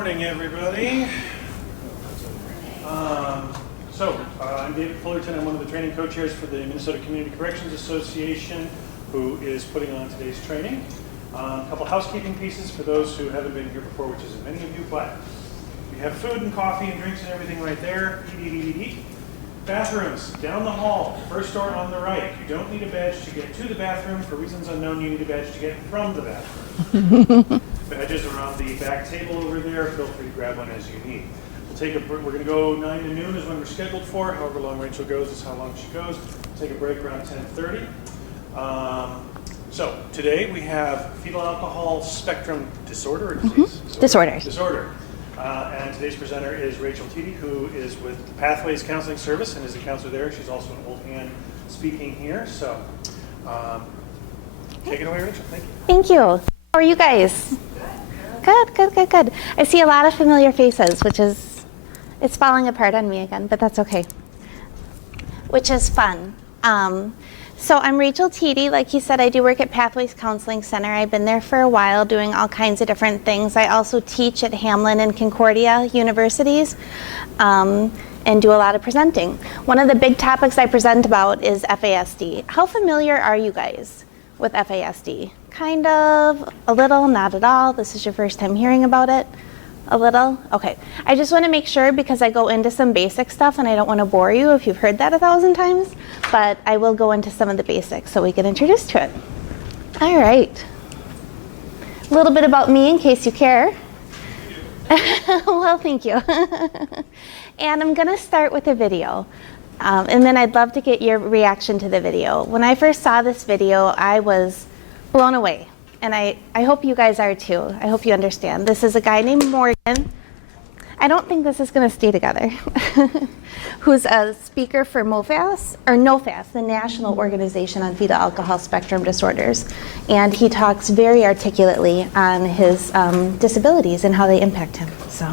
Morning, everybody. I'm David Fullerton. I'm one of the training co-chairs for the Minnesota Community Corrections Association, who is putting on today's training. A couple housekeeping pieces for those who haven't been here before, which is many of you, but we have food and coffee and drinks and everything right there. Bathrooms down the hall, first door on the right. You don't need a badge to get to the bathroom. For reasons unknown, you need a badge to get from the bathroom. Badges are on the back table over there. Feel free to grab one as you need. We're going to go 9 to noon is when we're scheduled for. However long Rachel goes is how long she goes. We'll take a break around 10:30. So today we have fetal alcohol spectrum disorder or disease? Disorder. And today's presenter is Rachel Teedy, who is with the Pathways Counseling Service and is a counselor there. She's also an old hand speaking here. So take it away, Rachel. Thank you. Thank you. How are you guys? Good. I see a lot of familiar faces, which is, it's falling apart on me again, but that's okay. Which is fun. So I'm Rachel Teedy. Like he said, I do work at Pathways Counseling Center. I've been there for a while doing all kinds of different things. I also teach at Hamline and Concordia universities and do a lot of presenting. One of the big topics I present about is FASD. How familiar are you guys with FASD? Kind of, a little, not at all. This is your first time hearing about it? A little? Okay. I just want to make sure because I go into some basic stuff and I don't want to bore you if you've heard that 1,000 times, but I will go into some of the basics so we get introduced to it. All right. A little bit about me in case you care. Well, thank you. And I'm going to start with a video. And then I'd love to get your reaction to the video. When I first saw this video, I was blown away. And I hope you guys are too. I hope you understand. This is a guy named Morgan. I don't think this is going to stay together. Who's a speaker for NOFAS, the National Organization on Fetal Alcohol Spectrum Disorders. And he talks very articulately on his disabilities and how they impact him. So.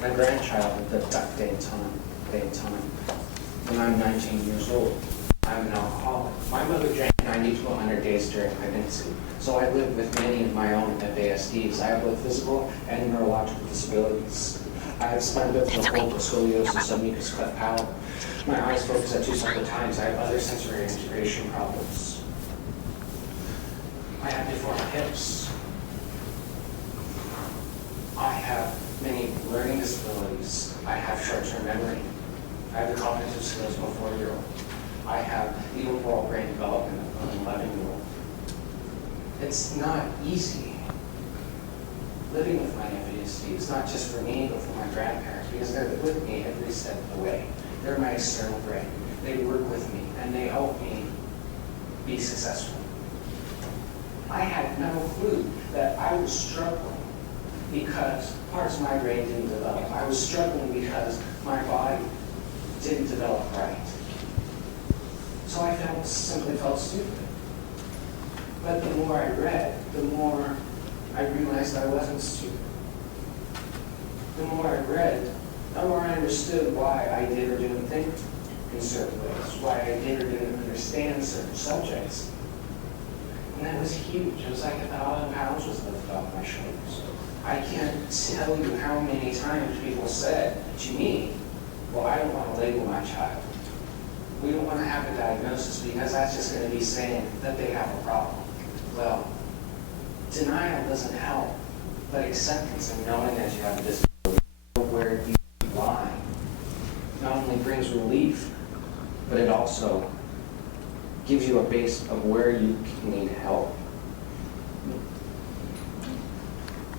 My grandchild lived that day and time. When I'm 19 years old, I'm an alcoholic. My mother drank 90 to 100 days during pregnancy, so I live with many of my own FASDs. I have both physical and neurological disabilities. I have spinobifida, scoliosis, submucous cleft palate. My eyes focus at 2 separate times. I have other sensory integration problems. I have deformed hips. I have many learning disabilities. I have short-term memory. I have the cognitive skills of a 4-year-old. I have the overall brain development of an 11-year-old. It's not easy living with my FASD. It's not just for me, but for my grandparents, because they're with me every step of the way. They're my external brain. They work with me, and they help me be successful. I had no clue that I was struggling because parts of my brain didn't develop. I was struggling because my body didn't develop right. So I simply felt stupid. But the more I read, the more I realized I wasn't stupid. The more I read, the more I understood why I did or didn't think in certain ways, why I did or didn't understand certain subjects. And that was huge. It was like 1,000 pounds was lifted off my shoulders. I can't tell you how many times people said to me, well, I don't want to label my child. We don't want to have a diagnosis because that's just going to be saying that they have a problem. Well, denial doesn't help, but acceptance and knowing that you have a disability where you lie not only brings relief, but it also gives you a base of where you need help.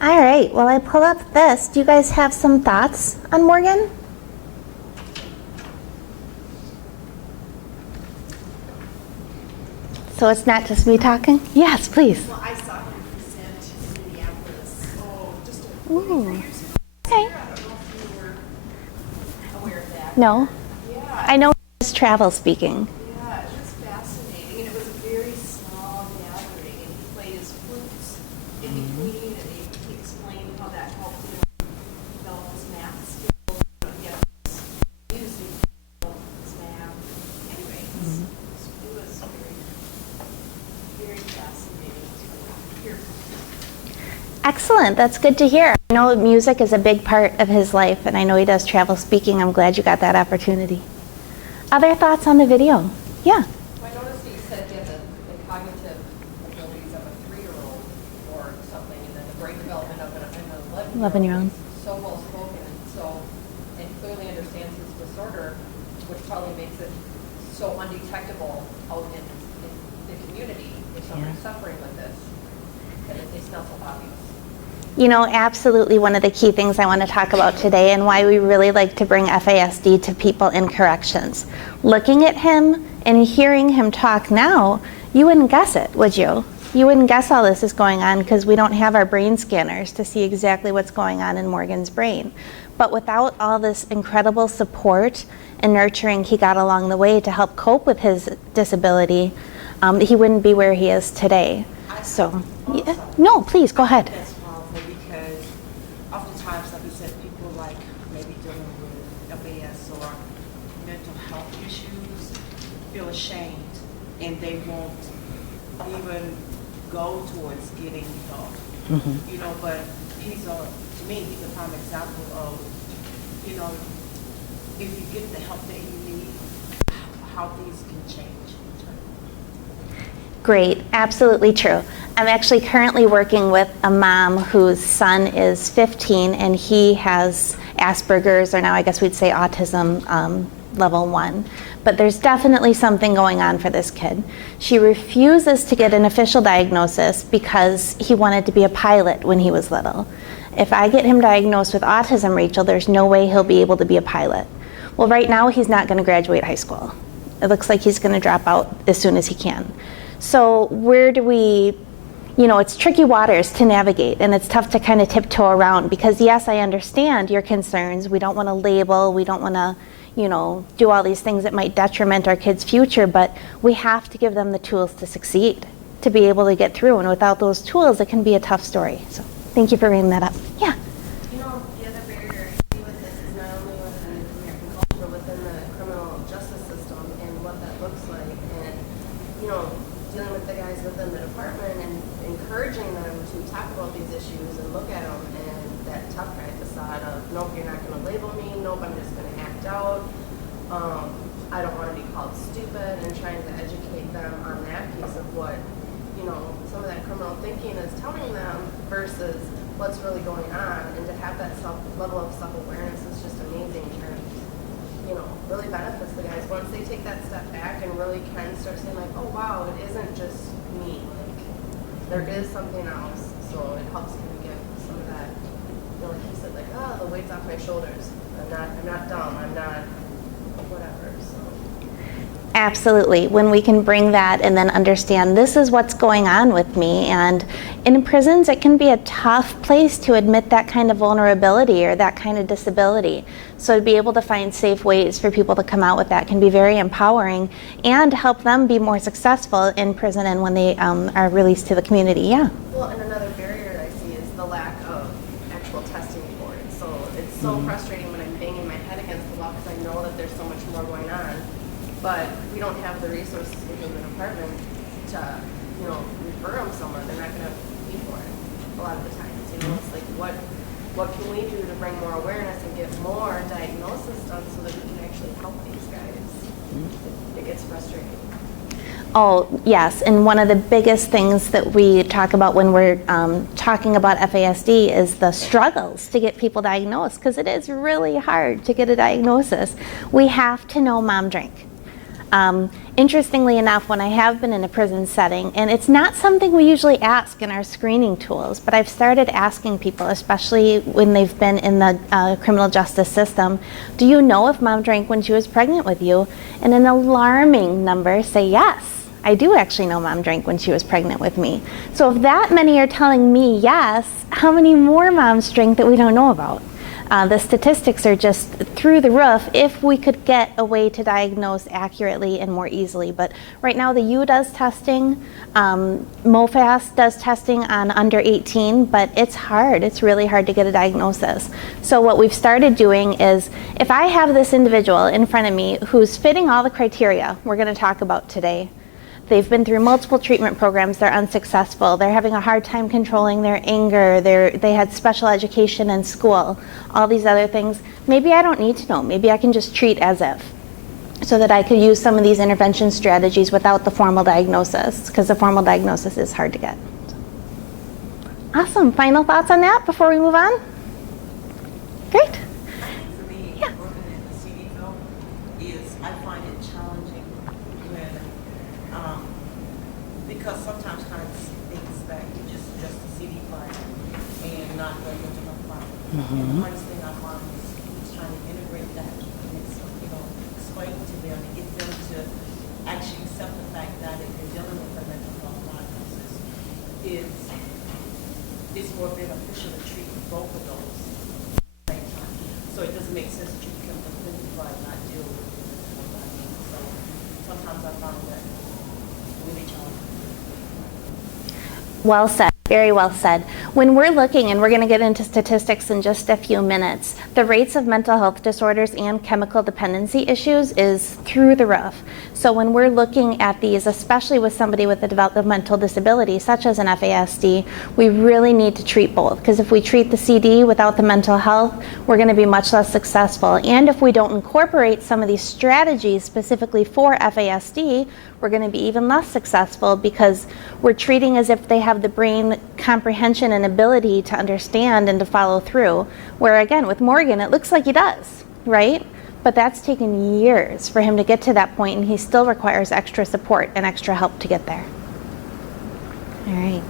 All right, well, I pull up this. Do you guys have some thoughts on Morgan? So it's not just me talking? Yes, please. Well, I saw him present in Minneapolis, just a Ooh. few years ago. Okay. I don't know if you were aware of that. No? Yeah. I know it's travel speaking. Yeah, it was fascinating, and it was a very small gathering, and he played his flutes in between, and he explained how that helped him develop his math skills. He had music Excellent. That's good to hear. I know music is a big part of his life, and I know he does travel speaking. I'm glad you got that opportunity. Other thoughts on the video? Yeah. I noticed that you said he had the cognitive abilities of a 3-year-old or something, and then the brain development of an 11-year-old. 11-year-old. So well spoken, and clearly understands his disorder, which probably makes it so undetectable out in the community if somebody's suffering with this, that it's not so obvious. You know, absolutely one of the key things I want to talk about today and why we really like to bring FASD to people in corrections. Looking at him and hearing him talk now, you wouldn't guess it, would you? You wouldn't guess all this is going on because we don't have our brain scanners to see exactly what's going on in Morgan's brain. But without all this incredible support and nurturing he got along the way to help cope with his disability, he wouldn't be where he is today. So, yeah. No, please, go ahead. That's powerful because oftentimes, like we said, people like maybe dealing with FAS or mental health issues feel ashamed and they won't even go towards getting help. You know, but to me, he's a prime example of, you know, if you get the help that you need, how things can change. Great, absolutely true. I'm actually currently working with a mom whose son is 15 and he has Asperger's, or now I guess we'd say autism level 1. But there's definitely something going on for this kid. She refuses to get an official diagnosis because he wanted to be a pilot when he was little. If I get him diagnosed with autism, Rachel, there's no way he'll be able to be a pilot. Well, right now he's not going to graduate high school. It looks like he's going to drop out as soon as he can. So where do we, you know, it's tricky waters to navigate and it's tough to kind of tiptoe around because yes, I understand your concerns. We don't want to label, we don't want to, you know, do all these things that might detriment our kids' future, but we have to give them the tools to succeed, to be able to get through. And without those tools, it can be a tough story. So thank you for bringing that up. Yeah. You know, the other barrier I see with this is not only within American culture, but within the criminal justice system and what that looks like. And, you know, dealing with the guys within the department and encouraging them to talk about these issues and look at them and that tough guy facade of, nope, you're not going to label me, nope, I'm just going to act out. I don't want to be called stupid, and trying to educate them on that piece of what, you know, some of that criminal thinking is telling them versus what's really going on, and to have that level of self-awareness is just amazing and, you know, really benefits the guys once they take that step back and really can start saying like, oh wow, it isn't just me, like there is something else. So it helps kind of give some of that, you know, like you said, like, oh, the weight's off my shoulders. I'm not dumb, I'm not whatever. So Absolutely. When we can bring that and then understand this is what's going on with me. And in prisons, it can be a tough place to admit that kind of vulnerability or that kind of disability. So to be able to find safe ways for people to come out with that can be very empowering and help them be more successful in prison and when they are released to the community. Yeah. well, and another barrier that I see is the lack of actual testing for it. So it's so frustrating when I'm banging my head against the wall because I know that there's so much more going on, but we don't have the resources within the department to, you know, refer them somewhere. They're not going to pay for it a lot of the times. You know, it's like what can we do to bring more awareness and get more diagnosis done so that we can actually help these guys? It gets frustrating. Oh, yes. And one of the biggest things that we talk about when we're talking about FASD is the struggles to get people diagnosed, because it is really hard to get a diagnosis. We have to know mom drink. Interestingly enough, when I have been in a prison setting, and it's not something we usually ask in our screening tools, but I've started asking people, especially when they've been in the criminal justice system, do you know if mom drank when she was pregnant with you? And an alarming number say yes. I do actually know mom drank when she was pregnant with me. So if that many are telling me yes, how many more moms drink that we don't know about? The statistics are just through the roof if we could get a way to diagnose accurately and more easily. But right now the U does testing, MoFast does testing on under 18, but it's hard. It's really hard to get a diagnosis. So what we've started doing is, if I have this individual in front of me who's fitting all the criteria we're going to talk about today, They've been through multiple treatment programs. They're unsuccessful. They're having a hard time controlling their anger. They had special education in school, all these other things. Maybe I don't need to know. Maybe I can just treat as if, so that I could use some of these intervention strategies without the formal diagnosis, because the formal diagnosis is hard to get. Awesome. Final thoughts on that before we move on? Great. I think for me, Yeah. working in the CD field is I find it challenging when, because sometimes clients think that you just adjust the CD file and not go into the file. And the hardest thing I find is trying to integrate that and explain to them and get them to actually accept the fact that if you're dealing with a mental health diagnosis, it's more beneficial to treat both of those at the same time. So it doesn't make sense that you become completely blind and not deal with the mental health diagnosis. So sometimes I find that really challenging. Well said. Very well said. When we're looking, and we're going to get into statistics in just a few minutes, the rates of mental health disorders and chemical dependency issues is through the roof. So when we're looking at these, especially with somebody with a developmental disability, such as an FASD, we really need to treat both. Because if we treat the CD without the mental health, we're going to be much less successful. And if we don't incorporate some of these strategies specifically for FASD, we're going to be even less successful, because we're treating as if they have the brain comprehension and ability to understand and to follow through. Where again, with Morgan, it looks like he does, right? But that's taken years for him to get to that point, and he still requires extra support and extra help to get there. All right.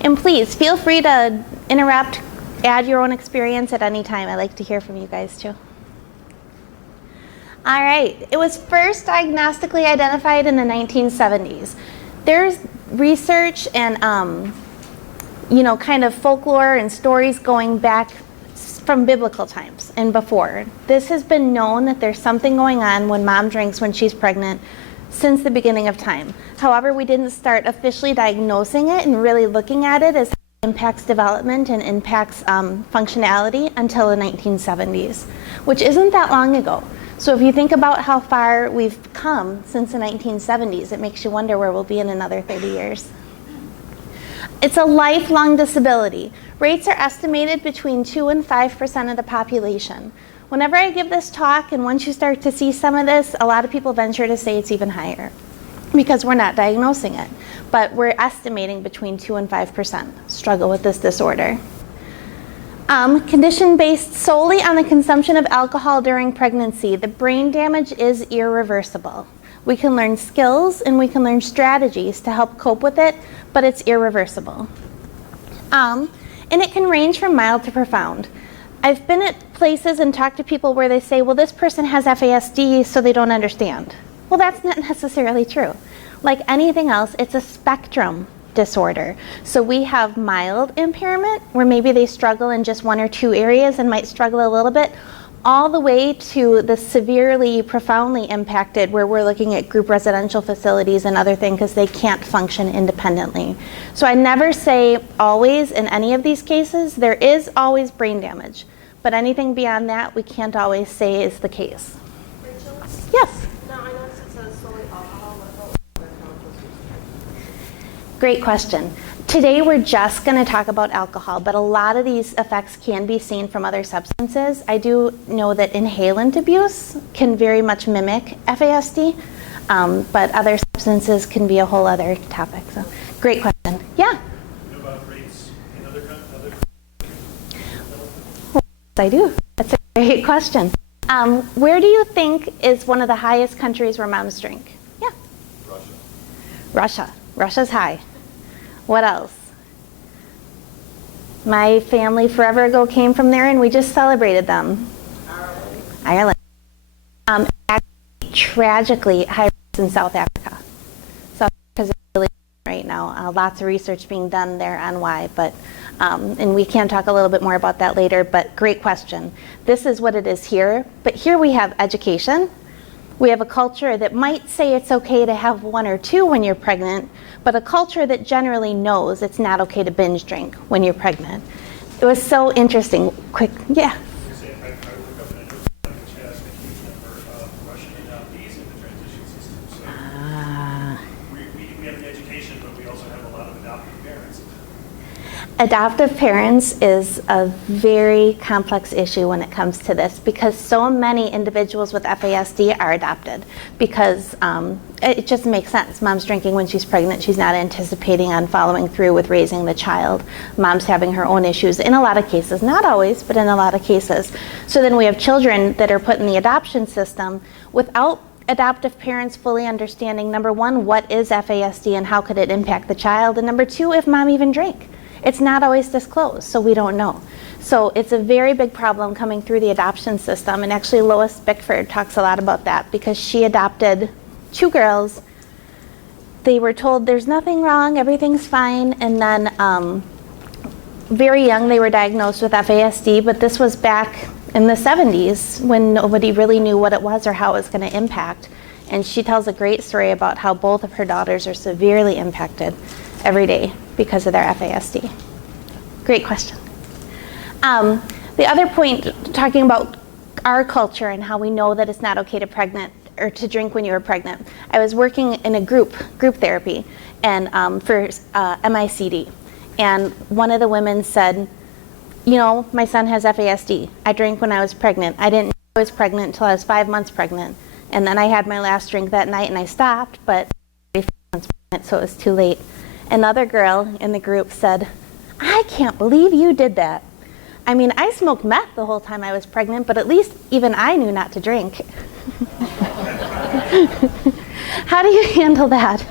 And please feel free to interrupt, add your own experience at any time. I like to hear from you guys too. All right, it was first diagnostically identified in the 1970s. There's research and, kind of folklore and stories going back from biblical times and before. This has been known that there's something going on when mom drinks when she's pregnant since the beginning of time. However, we didn't start officially diagnosing it and really looking at it as how it impacts development and impacts functionality until the 1970s, which isn't that long ago. So if you think about how far we've come since the 1970s, it makes you wonder where we'll be in another 30 years. It's a lifelong disability. Rates are estimated between 2 and 5% of the population. Whenever I give this talk, and once you start to see some of this, a lot of people venture to say it's even higher, because we're not diagnosing it. But we're estimating between 2 and 5% struggle with this disorder. Condition based solely on the consumption of alcohol during pregnancy, the brain damage is irreversible. We can learn skills and we can learn strategies to help cope with it, but it's irreversible. And it can range from mild to profound. I've been at places and talked to people where they say, well, this person has FASD, so they don't understand. Well, that's not necessarily true. Like anything else, it's a spectrum disorder. So we have mild impairment, where maybe they struggle in just 1 or 2 areas and might struggle a little bit, all the way to the severely, profoundly impacted, where we're looking at group residential facilities and other things because they can't function independently. So I never say always in any of these cases. There is always brain damage, but anything beyond that we can't always say is the case. Rachel? Yes? Now, I noticed it says solely alcohol. What about other chemical substances? Great question. Today we're just going to talk about alcohol, but a lot of these effects can be seen from other substances. I do know that inhalant abuse can very much mimic FASD, but other substances can be a whole other topic. So, great question. Yeah? What about rates in other countries? Yes, I do. That's a great question. Where do you think is one of the highest countries where moms drink? Yeah? Russia. Russia's high. What else? My family forever ago came from there, and we just celebrated them. Ireland. Actually, tragically, high rates in South Africa. South Africa is really right now. Lots of research being done there on why, but and we can talk a little bit more about that later. But great question. This is what it is here. But here we have education. We have a culture that might say it's okay to have 1 or 2 when you're pregnant, but a culture that generally knows it's not okay to binge drink when you're pregnant. It was so interesting. Quick, yeah. I work up in a nursing home which has a huge number of Russian adoptees in the transition system. So we Adoptive parents is a very complex issue when it comes to this because so many individuals with FASD are adopted because it just makes sense. Mom's drinking when she's pregnant. She's not anticipating on following through with raising the child. Mom's having her own issues in a lot of cases, not always, but in a lot of cases. So then we have children that are put in the adoption system without adoptive parents fully understanding, number one, what is FASD and how could it impact the child, and number two, if mom even drank. It's not always disclosed, so we don't know. So it's a very big problem coming through the adoption system, and actually Lois Bickford talks a lot about that because she adopted 2 girls. They were told there's nothing wrong, everything's fine, and then very young they were diagnosed with FASD, but this was back in the 70s when nobody really knew what it was or how it was going to impact. And she tells a great story about how both of her daughters are severely impacted every day because of their FASD. Great question. The other point, talking about our culture and how we know that it's not okay to drink when you were pregnant. I was working in a group therapy and for MICD. And one of the women said, you know, my son has FASD. I drank when I was pregnant. I didn't know I was pregnant until I was 5 months pregnant. And then I had my last drink that night and I stopped, but I was 5 months pregnant, so it was too late. Another girl in the group said, I can't believe you did that. I mean, I smoked meth the whole time I was pregnant, but at least even I knew not to drink. How do you handle that?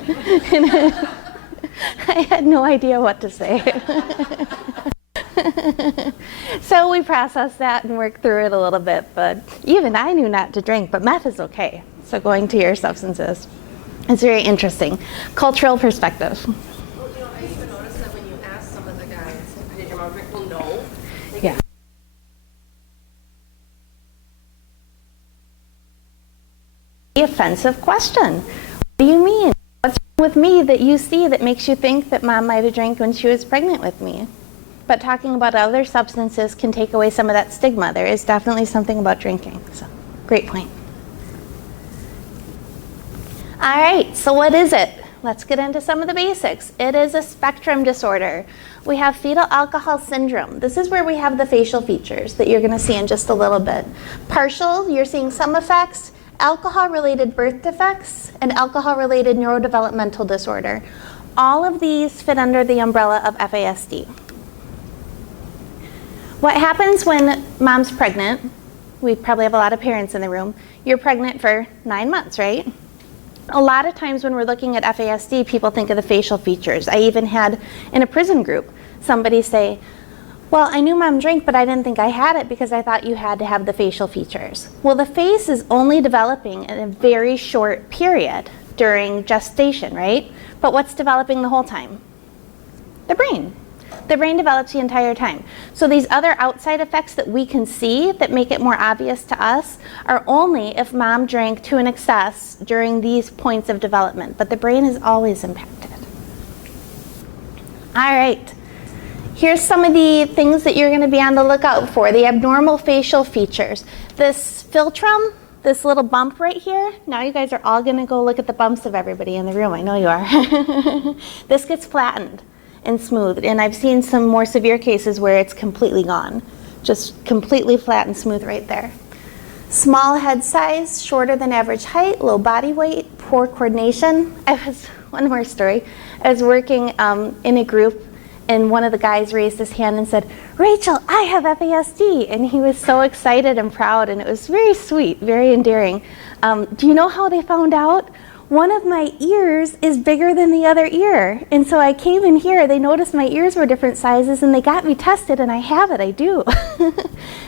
I had no idea what to say. So we processed that and worked through it a little bit, but even I knew not to drink, but meth is okay. So going to your substances. It's very interesting. Cultural perspective. Well, you know, I even noticed that when you ask some of the guys, did your mom drink? Well, no. Yeah. The offensive question. What do you mean? What's wrong with me that you see that makes you think that mom might have drank when she was pregnant with me? But talking about other substances can take away some of that stigma. There is definitely something about drinking. So, great point. All right, so what is it? Let's get into some of the basics. It is a spectrum disorder. We have fetal alcohol syndrome. This is where we have the facial features that you're going to see in just a little bit. Partial, you're seeing some effects. Alcohol-related birth defects and alcohol-related neurodevelopmental disorder. All of these fit under the umbrella of FASD. What happens when mom's pregnant? We probably have a lot of parents in the room. You're pregnant for 9 months, right? A lot of times when we're looking at FASD, people think of the facial features. I even had in a prison group somebody say, well, I knew mom drank, but I didn't think I had it because I thought you had to have the facial features. Well, the face is only developing in a very short period during gestation, right? But what's developing the whole time? The brain. The brain develops the entire time. So these other outside effects that we can see that make it more obvious to us are only if mom drank to an excess during these points of development. But the brain is always impacted. All right. Here's some of the things that you're going to be on the lookout for. The abnormal facial features. This philtrum, this little bump right here. Now you guys are all going to go look at the bumps of everybody in the room. I know you are. This gets flattened and smoothed, and I've seen some more severe cases where it's completely gone. Just completely flat and smooth right there. Small head size, shorter than average height, low body weight, poor coordination. One more story. I was working in a group, and one of the guys raised his hand and said, Rachel, I have FASD. And he was so excited and proud, and it was very sweet, very endearing. Do you know how they found out? One of my ears is bigger than the other ear. And so I came in here, they noticed my ears were different sizes, and they got me tested, and I have it, I do.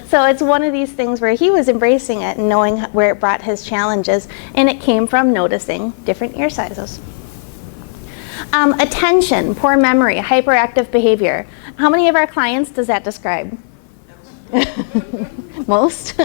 So it's one of these things where he was embracing it and knowing where it brought his challenges, and it came from noticing different ear sizes. Attention, poor memory, hyperactive behavior. How many of our clients does that describe? Most?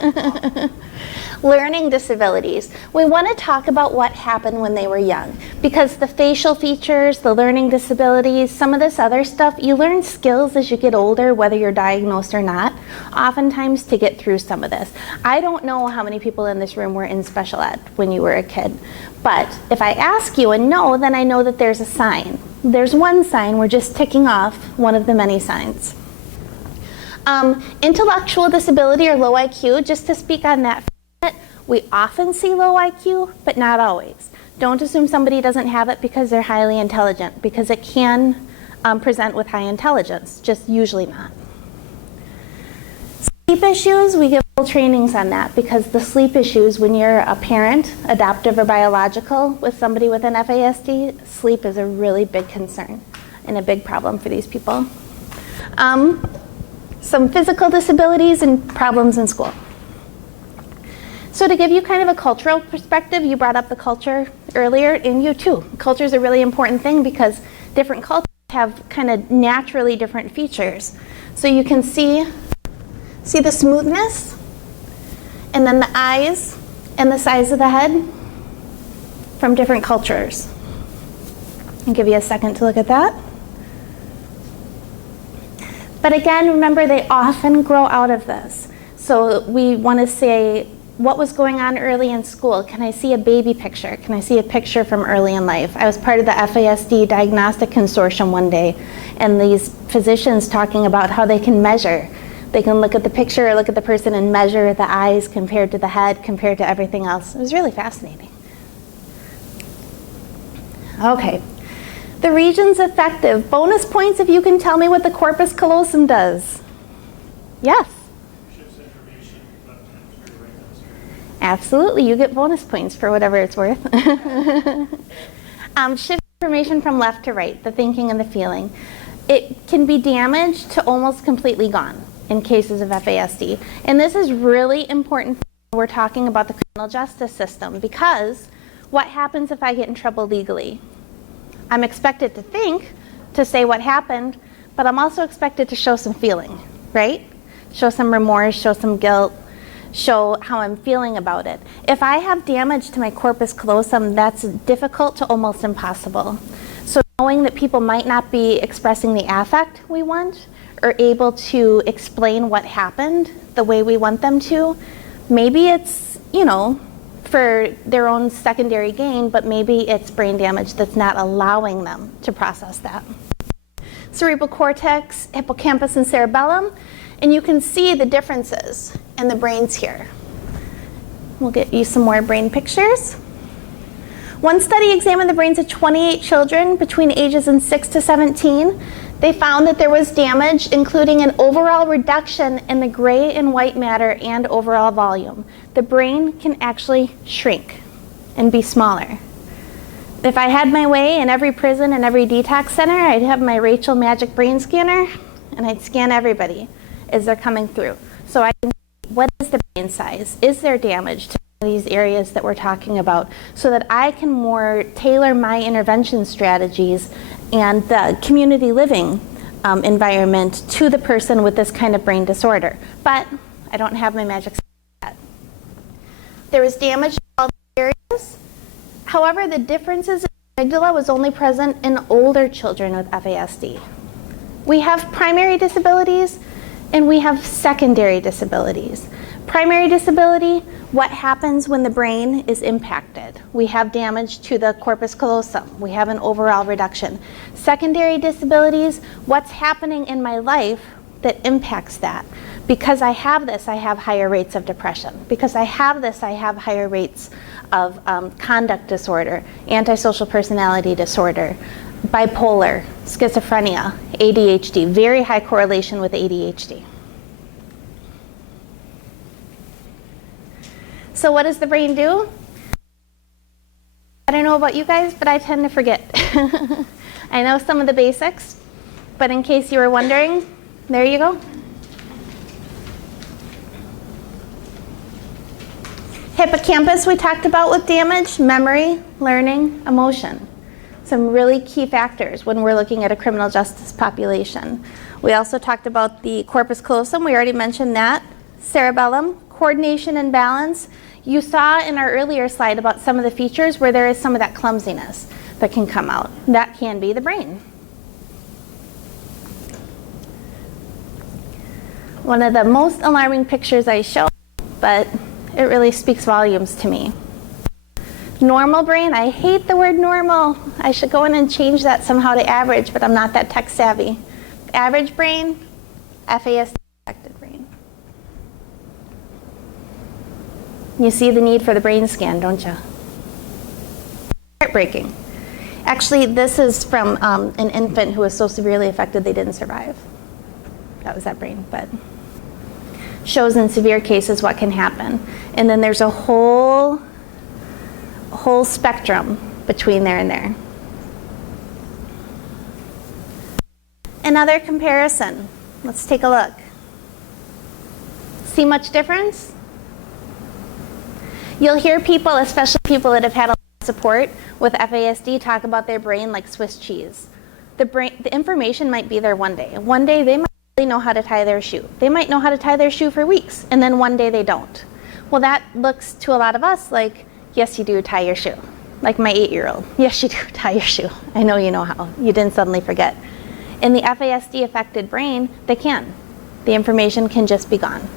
Learning disabilities. We want to talk about what happened when they were young, because the facial features, the learning disabilities, some of this other stuff, you learn skills as you get older, whether you're diagnosed or not, oftentimes to get through some of this. I don't know how many people in this room were in special ed when you were a kid, but if I ask you and know, then I know that there's a sign. There's one sign, we're just ticking off one of the many signs. Intellectual disability or low IQ, just to speak on that, we often see low IQ, but not always. Don't assume somebody doesn't have it because they're highly intelligent, because it can present with high intelligence, just usually not. Sleep issues, we give full trainings on that, because the sleep issues, when you're a parent, adoptive or biological, with somebody with an FASD, sleep is a really big concern and a big problem for these people. Some physical disabilities and problems in school. So to give you kind of a cultural perspective, you brought up the culture earlier, and you too. Culture is a really important thing because different cultures have kind of naturally different features. So you can see the smoothness, and then the eyes, and the size of the head from different cultures. I'll give you a second to look at that. But again, remember, they often grow out of this. So we want to say, what was going on early in school? Can I see a baby picture? Can I see a picture from early in life? I was part of the FASD Diagnostic Consortium one day, and these physicians talking about how they can measure. They can look at the picture or look at the person and measure the eyes compared to the head, compared to everything else. It was really fascinating. Okay. The region's effective. Bonus points if you can tell me what the corpus callosum does. Yes? Shifts information left hemisphere to right hemisphere. Absolutely. You get bonus points for whatever it's worth. Shift information from left to right, the thinking and the feeling. It can be damaged to almost completely gone in cases of FASD. And this is really important when we're talking about the criminal justice system, because what happens if I get in trouble legally? I'm expected to think, to say what happened, but I'm also expected to show some feeling, right? Show some remorse, show some guilt, show how I'm feeling about it. If I have damage to my corpus callosum, that's difficult to almost impossible. So knowing that people might not be expressing the affect we want, or able to explain what happened the way we want them to, maybe it's, for their own secondary gain, but maybe it's brain damage that's not allowing them to process that. Cerebral cortex, hippocampus, and cerebellum, and you can see the differences in the brains here. We'll get you some more brain pictures. One study examined the brains of 28 children between ages 6 to 17. They found that there was damage, including an overall reduction in the gray and white matter and overall volume. The brain can actually shrink and be smaller. If I had my way in every prison and every detox center, I'd have my Rachel Magic Brain Scanner, and I'd scan everybody as they're coming through. So I can see, what is the brain size? Is there damage to these areas that we're talking about, so that I can more tailor my intervention strategies and the community living environment to the person with this kind of brain disorder. But I don't have my magic yet. There was damage to all the areas. However, the differences in the amygdala was only present in older children with FASD. We have primary disabilities and we have secondary disabilities. Primary disability, what happens when the brain is impacted? We have damage to the corpus callosum. We have an overall reduction. Secondary disabilities, what's happening in my life that impacts that? Because I have this, I have higher rates of depression. Because I have this, I have higher rates of conduct disorder, antisocial personality disorder, bipolar, schizophrenia, ADHD, very high correlation with ADHD. So what does the brain do? I don't know about you guys, but I tend to forget. I know some of the basics, but in case you were wondering, there you go. Hippocampus we talked about with damage, memory, learning, emotion. Some really key factors when we're looking at a criminal justice population. We also talked about the corpus callosum, we already mentioned that. Cerebellum, coordination and balance. You saw in our earlier slide about some of the features where there is some of that clumsiness that can come out. That can be the brain. One of the most alarming pictures I show, but it really speaks volumes to me. Normal brain, I hate the word normal. I should go in and change that somehow to average, but I'm not that tech savvy. Average brain, FASD affected brain. You see the need for the brain scan, don't you? Heartbreaking. Actually, this is from an infant who was so severely affected they didn't survive. That was that brain, but shows in severe cases what can happen. And then there's a whole spectrum between there and there. Another comparison. Let's take a look. See much difference? You'll hear people, especially people that have had a lot of support with FASD, talk about their brain like Swiss cheese. The information might be there one day. One day they might really know how to tie their shoe. They might know how to tie their shoe for weeks, and then one day they don't. Well, that looks to a lot of us like, yes, you do tie your shoe. Like my 8-year-old. Yes, you do tie your shoe. I know you know how. You didn't suddenly forget. In the FASD affected brain, they can. The information can just be gone.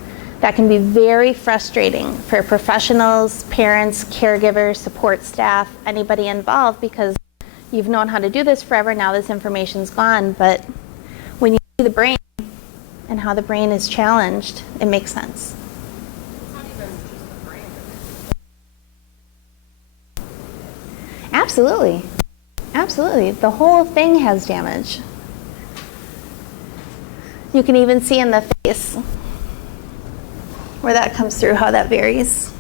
That can be very frustrating for professionals, parents, caregivers, support staff, anybody involved, because you've known how to do this forever, now this information's gone, but when you see the brain and how the brain is challenged, it makes sense. It's not even just the brain. Absolutely. Absolutely. The whole thing has damage. You can even see in the face where that comes through, how that varies.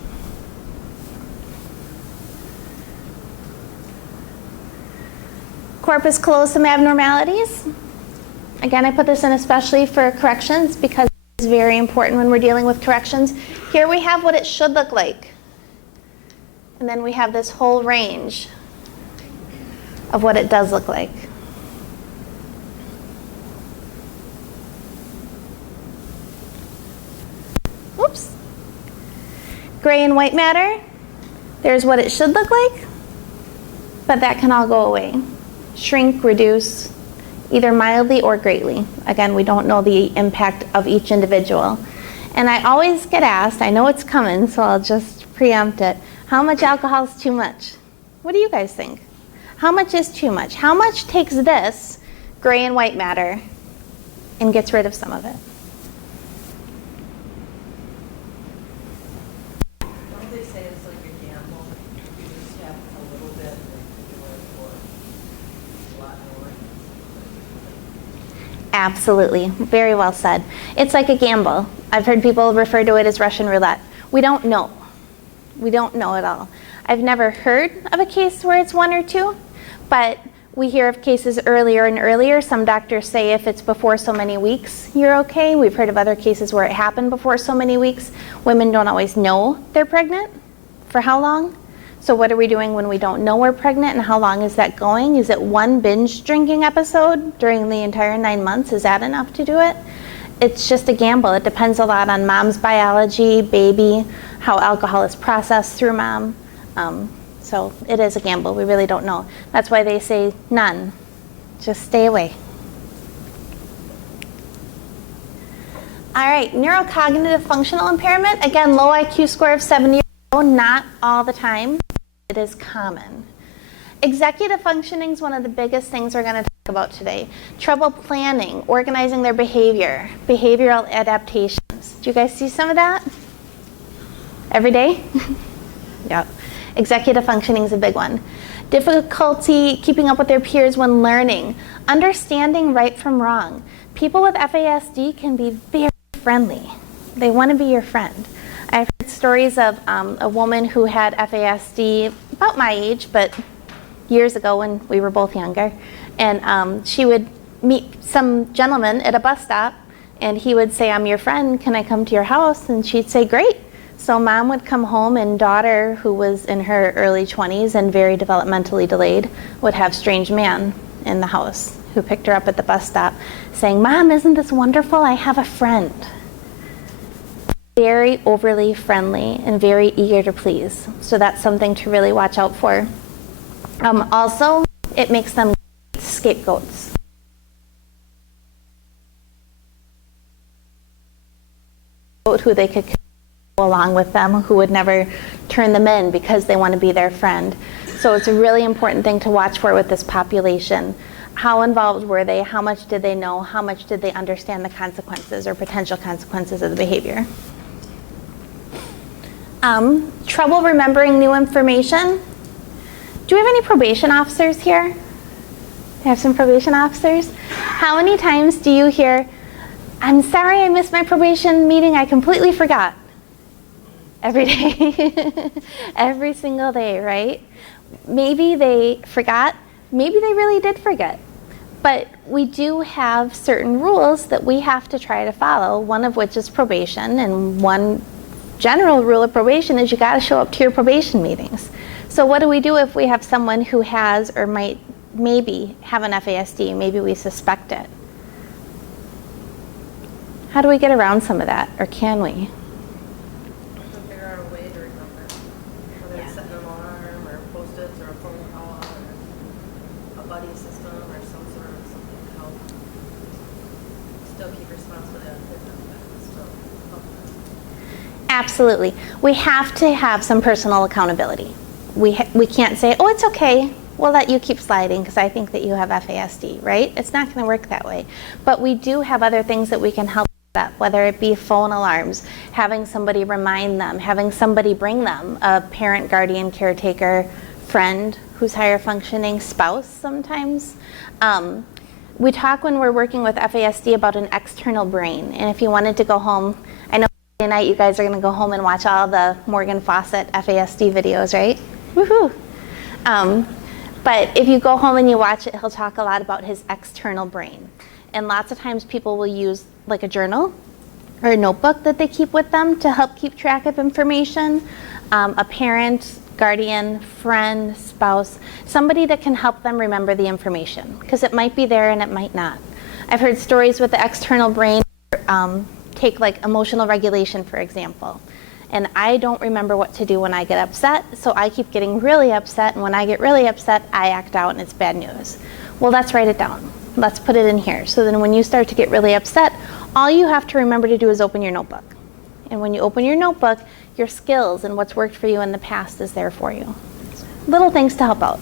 Corpus callosum abnormalities. Again, I put this in especially for corrections because it's very important when we're dealing with corrections. Here we have what it should look like. And then we have this whole range of what it does look like. Oops. Gray and white matter, there's what it should look like, but that can all go away. Shrink, reduce, either mildly or greatly. Again, we don't know the impact of each individual. And I always get asked, I know it's coming, so I'll just preempt it, how much alcohol is too much? What do you guys think? How much is too much? How much takes this gray and white matter and gets rid of some of it? Don't they say it's like a gamble? You just have a little bit and you do it for a lot more. Absolutely. Very well said. It's like a gamble. I've heard people refer to it as Russian roulette. We don't know. We don't know at all. I've never heard of a case where it's 1 or 2, but we hear of cases earlier and earlier. Some doctors say if it's before so many weeks, you're okay. We've heard of other cases where it happened before so many weeks. Women don't always know they're pregnant. For how long? So what are we doing when we don't know we're pregnant, and how long is that going? Is it one binge drinking episode during the entire 9 months? Is that enough to do it? It's just a gamble. It depends a lot on mom's biology, baby, how alcohol is processed through mom. So it is a gamble. We really don't know. That's why they say none. Just stay away. All right, neurocognitive functional impairment. Again, low IQ score of 70 or below, not all the time. It is common. Executive functioning is one of the biggest things we're going to talk about today. Trouble planning, organizing their behavior, behavioral adaptations. Do you guys see some of that? Every day? Yep. Executive functioning is a big one. Difficulty keeping up with their peers when learning. Understanding right from wrong. People with FASD can be very friendly. They want to be your friend. I've heard stories of a woman who had FASD about my age, but years ago when we were both younger. And she would meet some gentleman at a bus stop, and he would say, I'm your friend, can I come to your house? And she'd say, great. So mom would come home, and daughter, who was in her early 20s and very developmentally delayed, would have strange man in the house who picked her up at the bus stop saying, Mom, isn't this wonderful? I have a friend. Very overly friendly and very eager to please. So that's something to really watch out for. Also, it makes them scapegoats. Who they could along with them who would never turn them in because they want to be their friend. So it's a really important thing to watch for with this population. How involved were they? How much did they know? How much did they understand the consequences or potential consequences of the behavior? Trouble remembering new information. Do we have any probation officers here? We have some probation officers. How many times do you hear, "I'm sorry I missed my probation meeting, I completely forgot"? Every day. Every single day, right? Maybe they forgot, maybe they really did forget. But we do have certain rules that we have to try to follow, one of which is probation, and one general rule of probation is you got to show up to your probation meetings. So what do we do if we have someone who has or might maybe have an FASD, maybe we suspect it? How do we get around some of that, or can we? So figure out a way to remember, whether it's setting an alarm or post-its or a phone call or a buddy system or some sort of something to help still keep responsibility on business, but still help them. Absolutely. We have to have some personal accountability. We can't say, "Oh, it's okay, we'll let you keep sliding because I think that you have FASD," right? It's not going to work that way. But we do have other things that we can help with that, whether it be phone alarms, having somebody remind them, having somebody bring them, a parent, guardian, caretaker, friend who's higher functioning, spouse sometimes. We talk when we're working with FASD about an external brain. And if you wanted to go home, I know Friday night you guys are going to go home and watch all the Morgan Fawcett FASD videos, right? Woohoo! But if you go home and you watch it, he'll talk a lot about his external brain. And lots of times people will use like a journal or a notebook that they keep with them to help keep track of information. A parent, guardian, friend, spouse, somebody that can help them remember the information, because it might be there and it might not. I've heard stories with the external brain, take like emotional regulation, for example. And I don't remember what to do when I get upset, so I keep getting really upset, and when I get really upset, I act out and it's bad news. Well, let's write it down. Let's put it in here. So then when you start to get really upset, all you have to remember to do is open your notebook. And when you open your notebook, your skills and what's worked for you in the past is there for you. Little things to help out.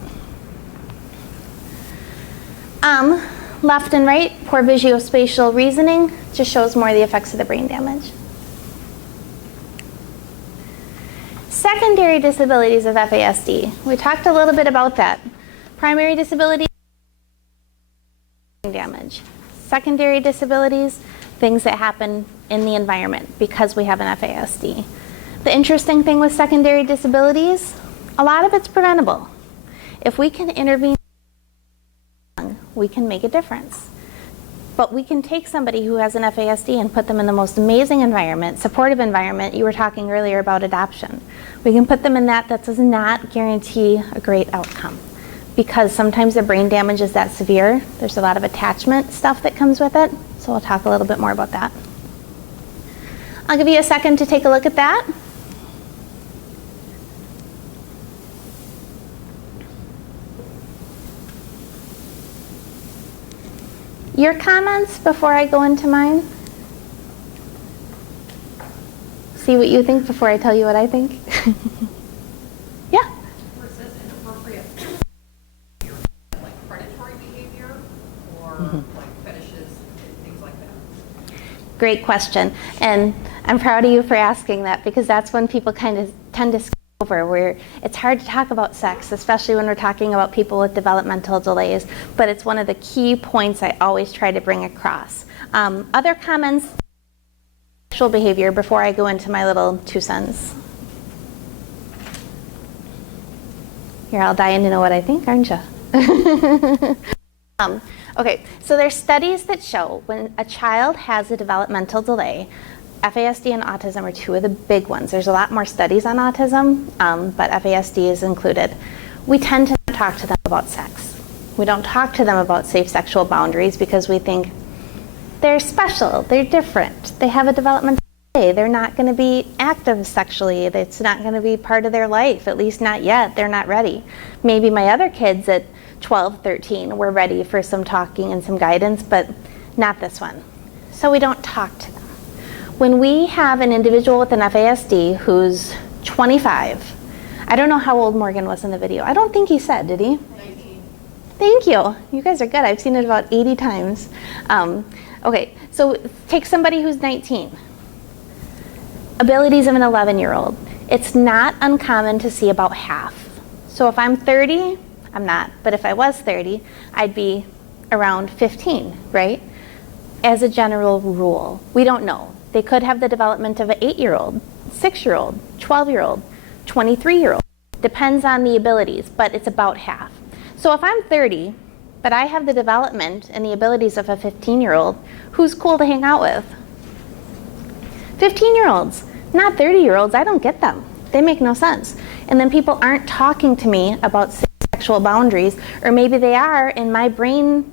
Left and right, poor visuospatial reasoning, just shows more of the effects of the brain damage. Secondary disabilities of FASD. We talked a little bit about that. Primary disability, brain damage. Secondary disabilities, things that happen in the environment because we have an FASD. The interesting thing with secondary disabilities, a lot of it's preventable. If we can intervene, we can make a difference. But we can take somebody who has an FASD and put them in the most amazing environment, supportive environment. You were talking earlier about adoption. We can put them in that does not guarantee a great outcome, because sometimes the brain damage is that severe. There's a lot of attachment stuff that comes with it. So we'll talk a little bit more about that. I'll give you a second to take a look at that. Your comments before I go into mine? See what you think before I tell you what I think? Yeah? Where it says inappropriate, like predatory behavior or like fetishes and things like that? Great question. And I'm proud of you for asking that, because that's when people kind of tend to skip over, where it's hard to talk about sex, especially when we're talking about people with developmental delays. But it's one of the key points I always try to bring across. Other comments, sexual behavior, before I go into my little 2 cents. You're all dying to know what I think, aren't you? Okay, so there's studies that show when a child has a developmental delay, FASD and autism are 2 of the big ones. There's a lot more studies on autism, but FASD is included. We tend to not talk to them about sex. We don't talk to them about safe sexual boundaries because we think they're special, they're different, they have a developmental delay, they're not going to be active sexually, it's not going to be part of their life, at least not yet, they're not ready. Maybe my other kids at 12, 13 were ready for some talking and some guidance, but not this one. So we don't talk to them. When we have an individual with an FASD who's 25, I don't know how old Morgan was in the video. I don't think he said, did he? 19. Thank you. You guys are good. I've seen it about 80 times. Okay, so take somebody who's 19. Abilities of an 11-year-old. It's not uncommon to see about half. So if I'm 30, I'm not, but if I was 30, I'd be around 15, right? As a general rule, we don't know. They could have the development of an 8-year-old, 6-year-old, 12-year-old, 23-year-old. Depends on the abilities, but it's about half. So if I'm 30, but I have the development and the abilities of a 15-year-old, who's cool to hang out with? 15-year-olds, not 30-year-olds. I don't get them. They make no sense. And then people aren't talking to me about sexual boundaries, or maybe they are, and my brain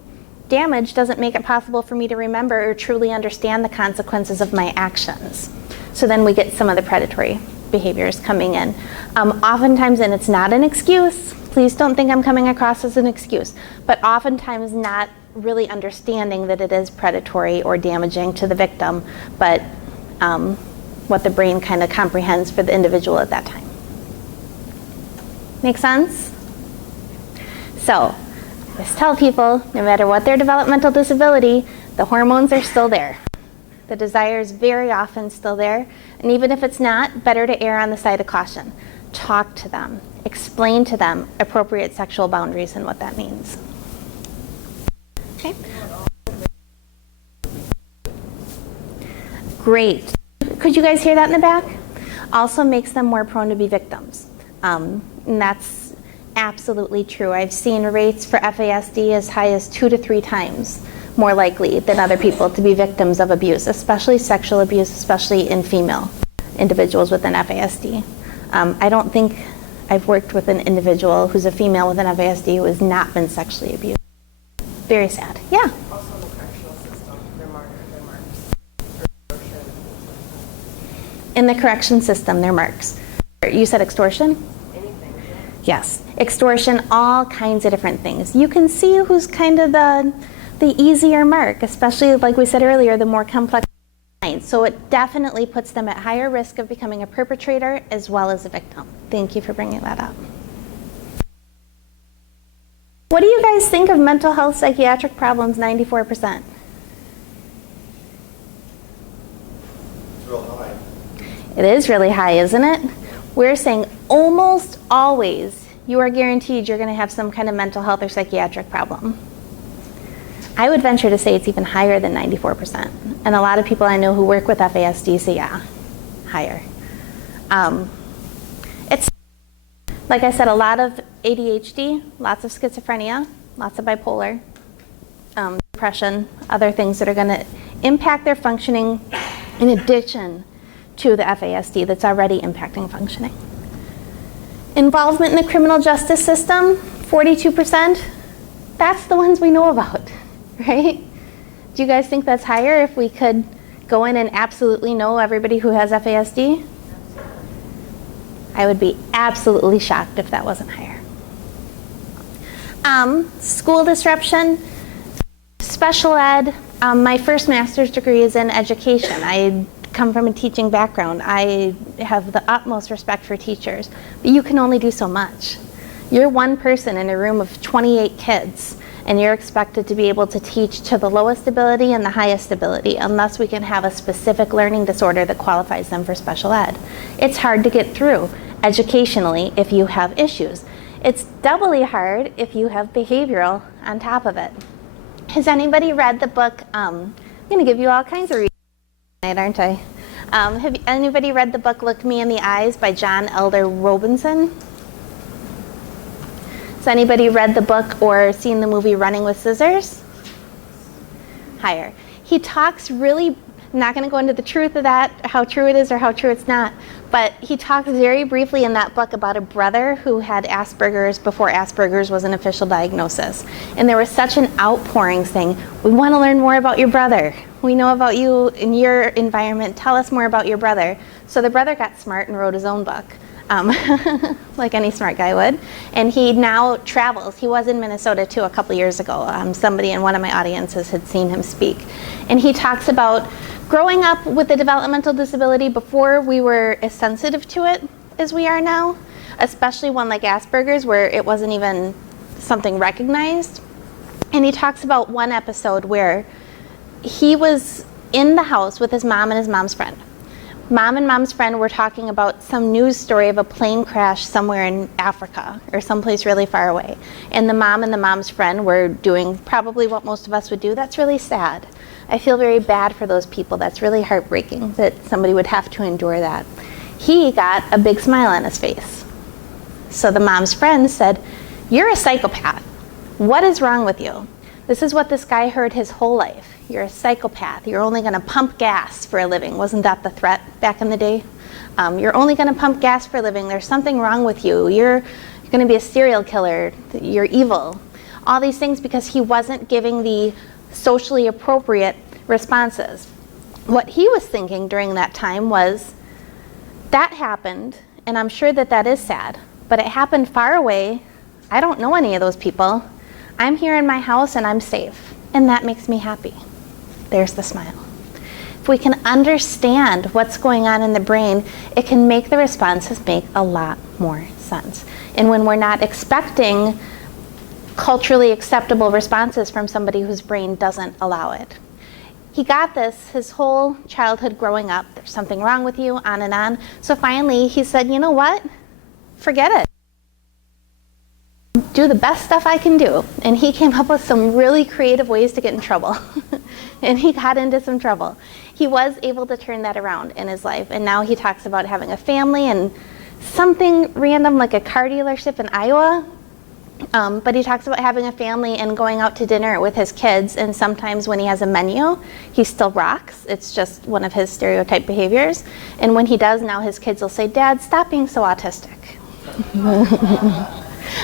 damage doesn't make it possible for me to remember or truly understand the consequences of my actions. So then we get some of the predatory behaviors coming in. Oftentimes, and it's not an excuse, please don't think I'm coming across as an excuse, but oftentimes not really understanding that it is predatory or damaging to the victim, but what the brain kind of comprehends for the individual at that time. Make sense? So, just tell people, no matter what their developmental disability, the hormones are still there. The desire is very often still there, and even if it's not, better to err on the side of caution. Talk to them, explain to them appropriate sexual boundaries and what that means. Okay? Great. Could you guys hear that in the back? Also makes them more prone to be victims. And that's absolutely true. I've seen rates for FASD as high as 2 to 3 times more likely than other people to be victims of abuse, especially sexual abuse, especially in female individuals with an FASD. I don't think I've worked with an individual who's a female with an FASD who has not been sexually abused. Very sad. Yeah? Also in the correctional system, they're marked. In the correction system, they're marks. You said extortion? Anything. Yes. Extortion, all kinds of different things. You can see who's kind of the easier mark, especially like we said earlier, the more complex. So it definitely puts them at higher risk of becoming a perpetrator as well as a victim. Thank you for bringing that up. What do you guys think of mental health psychiatric problems, 94%? It's real high. It is really high, isn't it? We're saying almost always you are guaranteed you're going to have some kind of mental health or psychiatric problem. I would venture to say it's even higher than 94%. And a lot of people I know who work with FASD say, yeah, higher. It's, like I said, a lot of ADHD, lots of schizophrenia, lots of bipolar, depression, other things that are going to impact their functioning in addition to the FASD that's already impacting functioning. Involvement in the criminal justice system, 42%. That's the ones we know about. Right? Do you guys think that's higher if we could go in and absolutely know everybody who has FASD? I would be absolutely shocked if that wasn't higher. School disruption, special ed. My first master's degree is in education. I come from a teaching background. I have the utmost respect for teachers, but you can only do so much. You're one person in a room of 28 kids, and you're expected to be able to teach to the lowest ability and the highest ability unless we can have a specific learning disorder that qualifies them for special ed. It's hard to get through educationally if you have issues. It's doubly hard if you have behavioral on top of it. Has anybody read the book, I'm going to give you all kinds of reading tonight, aren't I? Have anybody read the book Look Me in the Eyes by John Elder Robinson? Has anybody read the book or seen the movie Running with Scissors? Higher. He talks really, I'm not going to go into the truth of that, how true it is or how true it's not, but he talks very briefly in that book about a brother who had Asperger's before Asperger's was an official diagnosis. And there was such an outpouring saying, we want to learn more about your brother. We know about you in your environment. Tell us more about your brother. So the brother got smart and wrote his own book. like any smart guy would. And he now travels. He was in Minnesota too a couple years ago. Somebody in one of my audiences had seen him speak. And he talks about growing up with a developmental disability before we were as sensitive to it as we are now, especially one like Asperger's where it wasn't even something recognized. And he talks about one episode where he was in the house with his mom and his mom's friend. Mom and mom's friend were talking about some news story of a plane crash somewhere in Africa or someplace really far away. And the mom and the mom's friend were doing probably what most of us would do. That's really sad. I feel very bad for those people. That's really heartbreaking that somebody would have to endure that. He got a big smile on his face. So the mom's friend said, "You're a psychopath. What is wrong with you? This is what this guy heard his whole life. You're a psychopath. You're only going to pump gas for a living." Wasn't that the threat back in the day? You're only going to pump gas for a living. There's something wrong with you. You're going to be a serial killer. You're evil. All these things because he wasn't giving the socially appropriate responses. What he was thinking during that time was, that happened, and I'm sure that that is sad, but it happened far away. I don't know any of those people. I'm here in my house and I'm safe, and that makes me happy. There's the smile. If we can understand what's going on in the brain, it can make the responses make a lot more sense. And when we're not expecting culturally acceptable responses from somebody whose brain doesn't allow it. He got this his whole childhood growing up. There's something wrong with you, on and on. So finally he said, you know what? Forget it. Do the best stuff I can do. And he came up with some really creative ways to get in trouble. And he got into some trouble. He was able to turn that around in his life. And now he talks about having a family and something random like a car dealership in Iowa. But he talks about having a family and going out to dinner with his kids. And sometimes when he has a menu, he still rocks. It's just one of his stereotype behaviors. And when he does now, his kids will say, "Dad, stop being so autistic."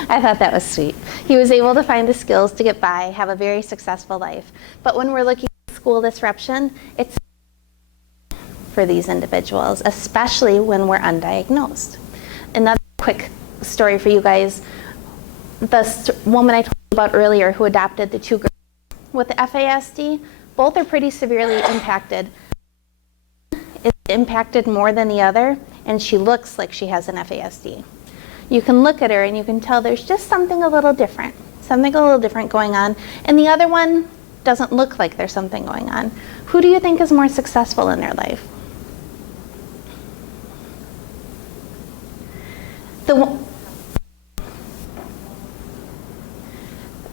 I thought that was sweet. He was able to find the skills to get by, have a very successful life. But when we're looking at school disruption, it's for these individuals, especially when we're undiagnosed. Another quick story for you guys. The woman I told you about earlier who adopted the two girls with the FASD, both are pretty severely impacted. Is impacted more than the other, and she looks like she has an FASD. You can look at her and you can tell there's just something a little different going on. And the other one doesn't look like there's something going on. Who do you think is more successful in their life?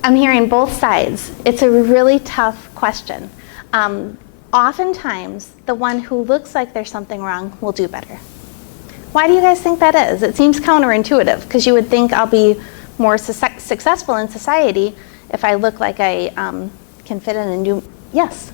I'm hearing both sides. It's a really tough question. Oftentimes, the one who looks like there's something wrong will do better. Why do you guys think that is? It seems counterintuitive, because you would think I'll be more successful in society if I look like I can fit in and do, yes?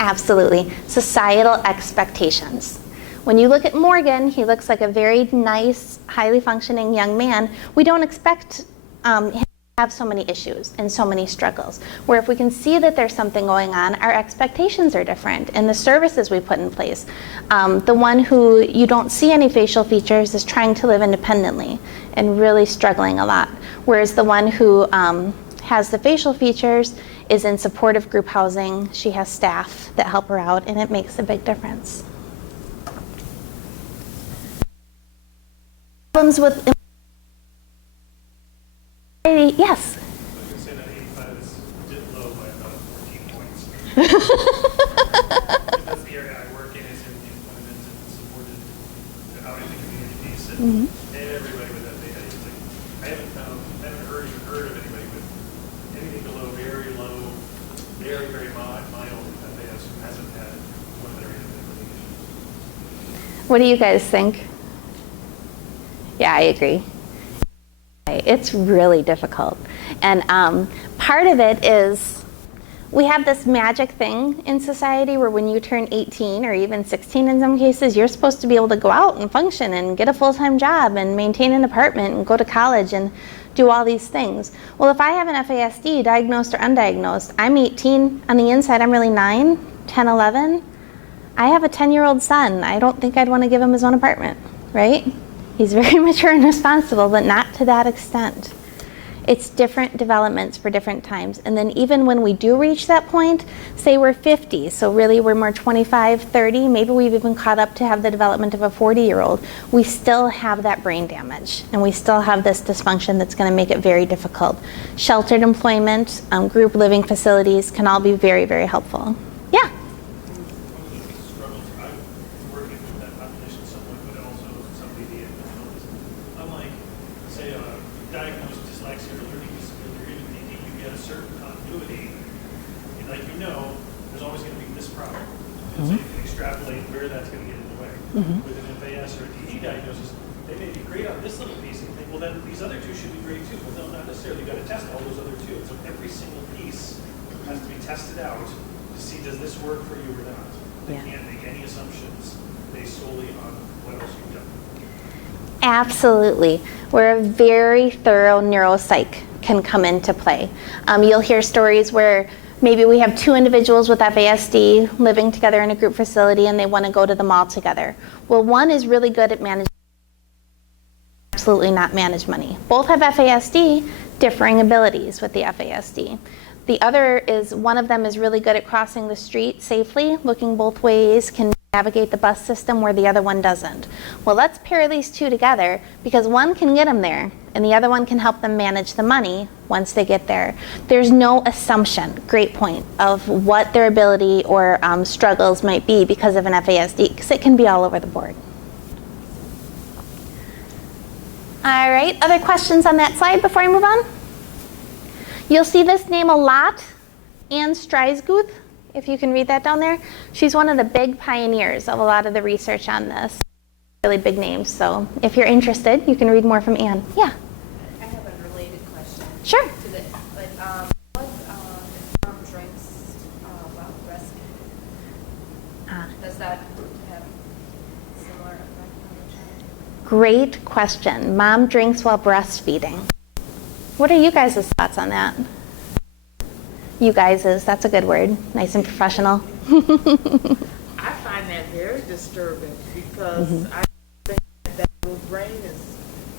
Absolutely. Societal expectations. When you look at Morgan, he looks like a very nice, highly functioning young man. We don't expect him to have so many issues and so many struggles. Where if we can see that there's something going on, our expectations are different and the services we put in place. The one who you don't see any facial features is trying to live independently and really struggling a lot. Whereas the one who has the facial features is in supportive group housing. She has staff that help her out, and it makes a big difference. Problems with yes. I was going to say that 85 is dipped low by about 14 points. That's the area I work in, is in the employment and supported out in the community piece. And everybody with that data is like, I haven't heard of anybody with anything below very low, very, very mild FAS who hasn't had one of their inability issues. What do you guys think? Yeah, I agree. It's really difficult. And part of it is we have this magic thing in society where when you turn 18 or even 16 in some cases, you're supposed to be able to go out and function and get a full-time job and maintain an apartment and go to college and do all these things. Well, if I have an FASD, diagnosed or undiagnosed, I'm 18 on the inside, I'm really 9, 10, 11. I have a 10-year-old son. I don't think I'd want to give him his own apartment, right? He's very mature and responsible, but not to that extent. It's different developments for different times. And then even when we do reach that point, say we're 50, so really we're more 25, 30, maybe we've even caught up to have the development of a 40-year-old, we still have that brain damage, and we still have this dysfunction that's going to make it very difficult. Sheltered employment, group living facilities can all be very, very helpful. Yeah? Struggles, I'm working with that population somewhat, but also somebody the mental illness. Unlike, say, a diagnosed dyslexia or learning disability or ADD, you get a certain continuity. And like there's always going to be this problem. And so you can extrapolate where that's going to get in the way. With an FAS or a DD diagnosis, they may be great on this little piece and think, well, then these other two should be great too. Well, no, not necessarily. You've got to test all those other two. So every single piece has to be tested out to see, does this work for you or not? They can't make any assumptions based solely on what else you've done. Absolutely. Where a very thorough neuropsych can come into play. You'll hear stories where maybe we have two individuals with FASD living together in a group facility and they want to go to the mall together. Well, one is really good at managing, absolutely not manage money. Both have FASD, differing abilities with the FASD. The other is, one of them is really good at crossing the street safely, looking both ways, can navigate the bus system where the other one doesn't. Well, let's pair these two together because one can get them there and the other one can help them manage the money once they get there. There's no assumption, great point, of what their ability or struggles might be because of an FASD, because it can be all over the board. All right, other questions on that slide before I move on? You'll see this name a lot, Anne Streisguth, if you can read that down there. She's one of the big pioneers of a lot of the research on this. Really big names, so if you're interested, you can read more from Anne. Yeah? I have a related question. Sure. To this, but what if mom drinks while breastfeeding? Does that have similar effect on the child? Great question. Mom drinks while breastfeeding. What are you guys' thoughts on that? You guys' that's a good word. Nice and professional. I find that very disturbing because I think that little brain is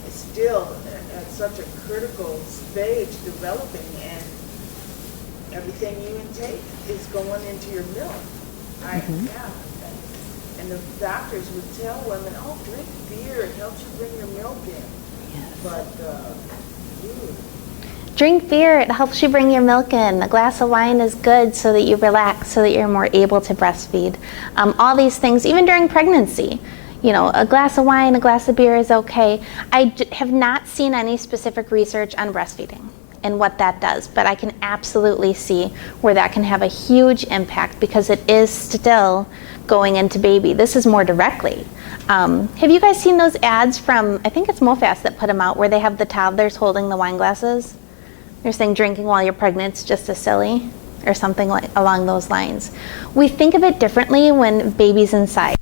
still at such a critical stage developing, and everything you intake is going into your milk. And the doctors would tell women, oh, drink beer, it helps you bring your milk in. Yes. But, Drink beer, it helps you bring your milk in. A glass of wine is good so that you relax, so that you're more able to breastfeed. All these things, even during pregnancy, a glass of wine, a glass of beer is okay. I have not seen any specific research on breastfeeding and what that does, but I can absolutely see where that can have a huge impact because it is still going into baby. This is more directly. Have you guys seen those ads from, I think it's MoFast that put them out, where they have the toddlers holding the wine glasses? They're saying drinking while you're pregnant's just as silly, or something along those lines. We think of it differently when baby's inside,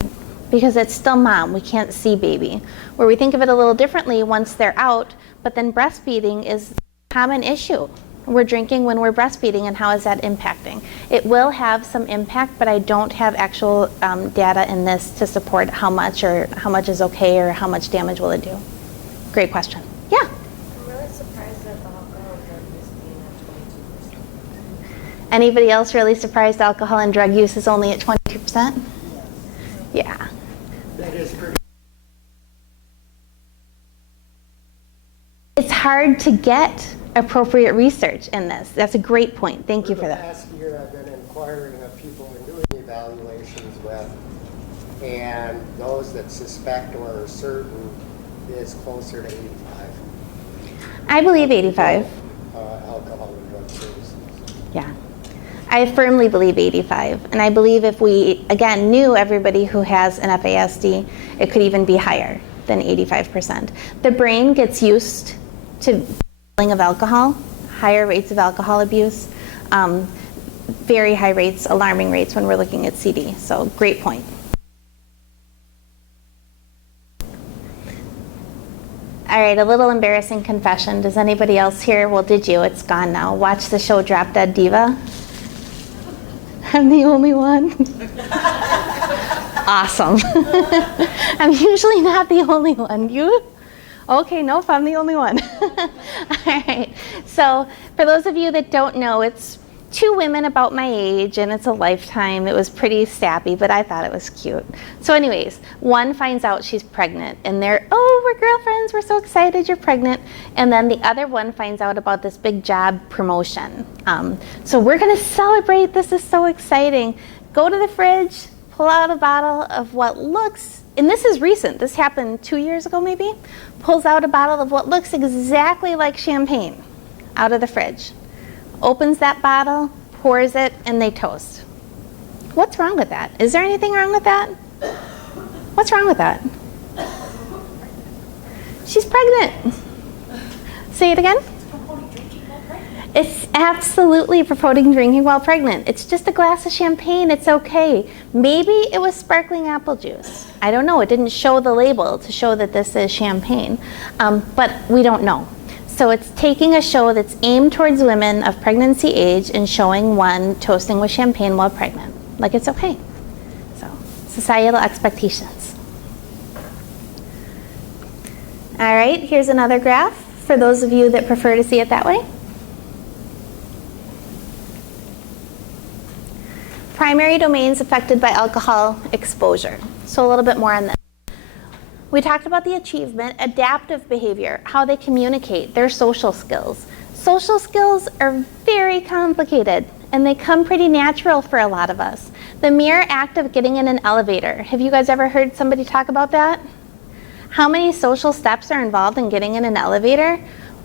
because it's still mom, we can't see baby. Where we think of it a little differently once they're out, but then breastfeeding is a common issue. We're drinking when we're breastfeeding, and how is that impacting? It will have some impact, but I don't have actual data in this to support how much is okay or how much damage will it do. Great question. Yeah? I'm really surprised that the alcohol and drug use being at 22%. Anybody else really surprised alcohol and drug use is only at 22%? Yeah. That is pretty. It's hard to get appropriate research in this. That's a great point. Thank you for that. The past year, I've been inquiring of people and doing evaluations with, and those that suspect or are certain is closer to 85. I believe 85. Alcohol and drug services. Yeah. I firmly believe 85. And I believe if we, again, knew everybody who has an FASD, it could even be higher than 85%. The brain gets used to of alcohol, higher rates of alcohol abuse, very high rates, alarming rates when we're looking at CD. So great point. All right, a little embarrassing confession. Does anybody else here? Well, did you? It's gone now. Watch the show Drop Dead Diva. I'm the only one. Awesome. I'm usually not the only one. You? Okay, nope, I'm the only one. All right. So for those of you that don't know, it's 2 women about my age, and it's a lifetime. It was pretty sappy, but I thought it was cute. So anyways, one finds out she's pregnant, and they're, oh, we're girlfriends, we're so excited you're pregnant. And then the other one finds out about this big job promotion. So we're gonna celebrate, this is so exciting. Go to the fridge, pull out a bottle of what looks, and this is recent, this happened 2 years ago maybe, pulls out a bottle of what looks exactly like champagne out of the fridge. Opens that bottle, pours it, and they toast. What's wrong with that? Is there anything wrong with that? What's wrong with that? She's pregnant. Say it again. It's absolutely promoting drinking while pregnant. It's just a glass of champagne, it's okay. Maybe it was sparkling apple juice. I don't know, it didn't show the label to show that this is champagne, but we don't know. So it's taking a show that's aimed towards women of pregnancy age and showing one toasting with champagne while pregnant. Like it's okay. So, societal expectations. All right, here's another graph for those of you that prefer to see it that way. Primary domains affected by alcohol exposure. So a little bit more on this. We talked about the achievement, adaptive behavior, how they communicate, their social skills. Social skills are very complicated, and they come pretty natural for a lot of us. The mere act of getting in an elevator. Have you guys ever heard somebody talk about that? How many social steps are involved in getting in an elevator?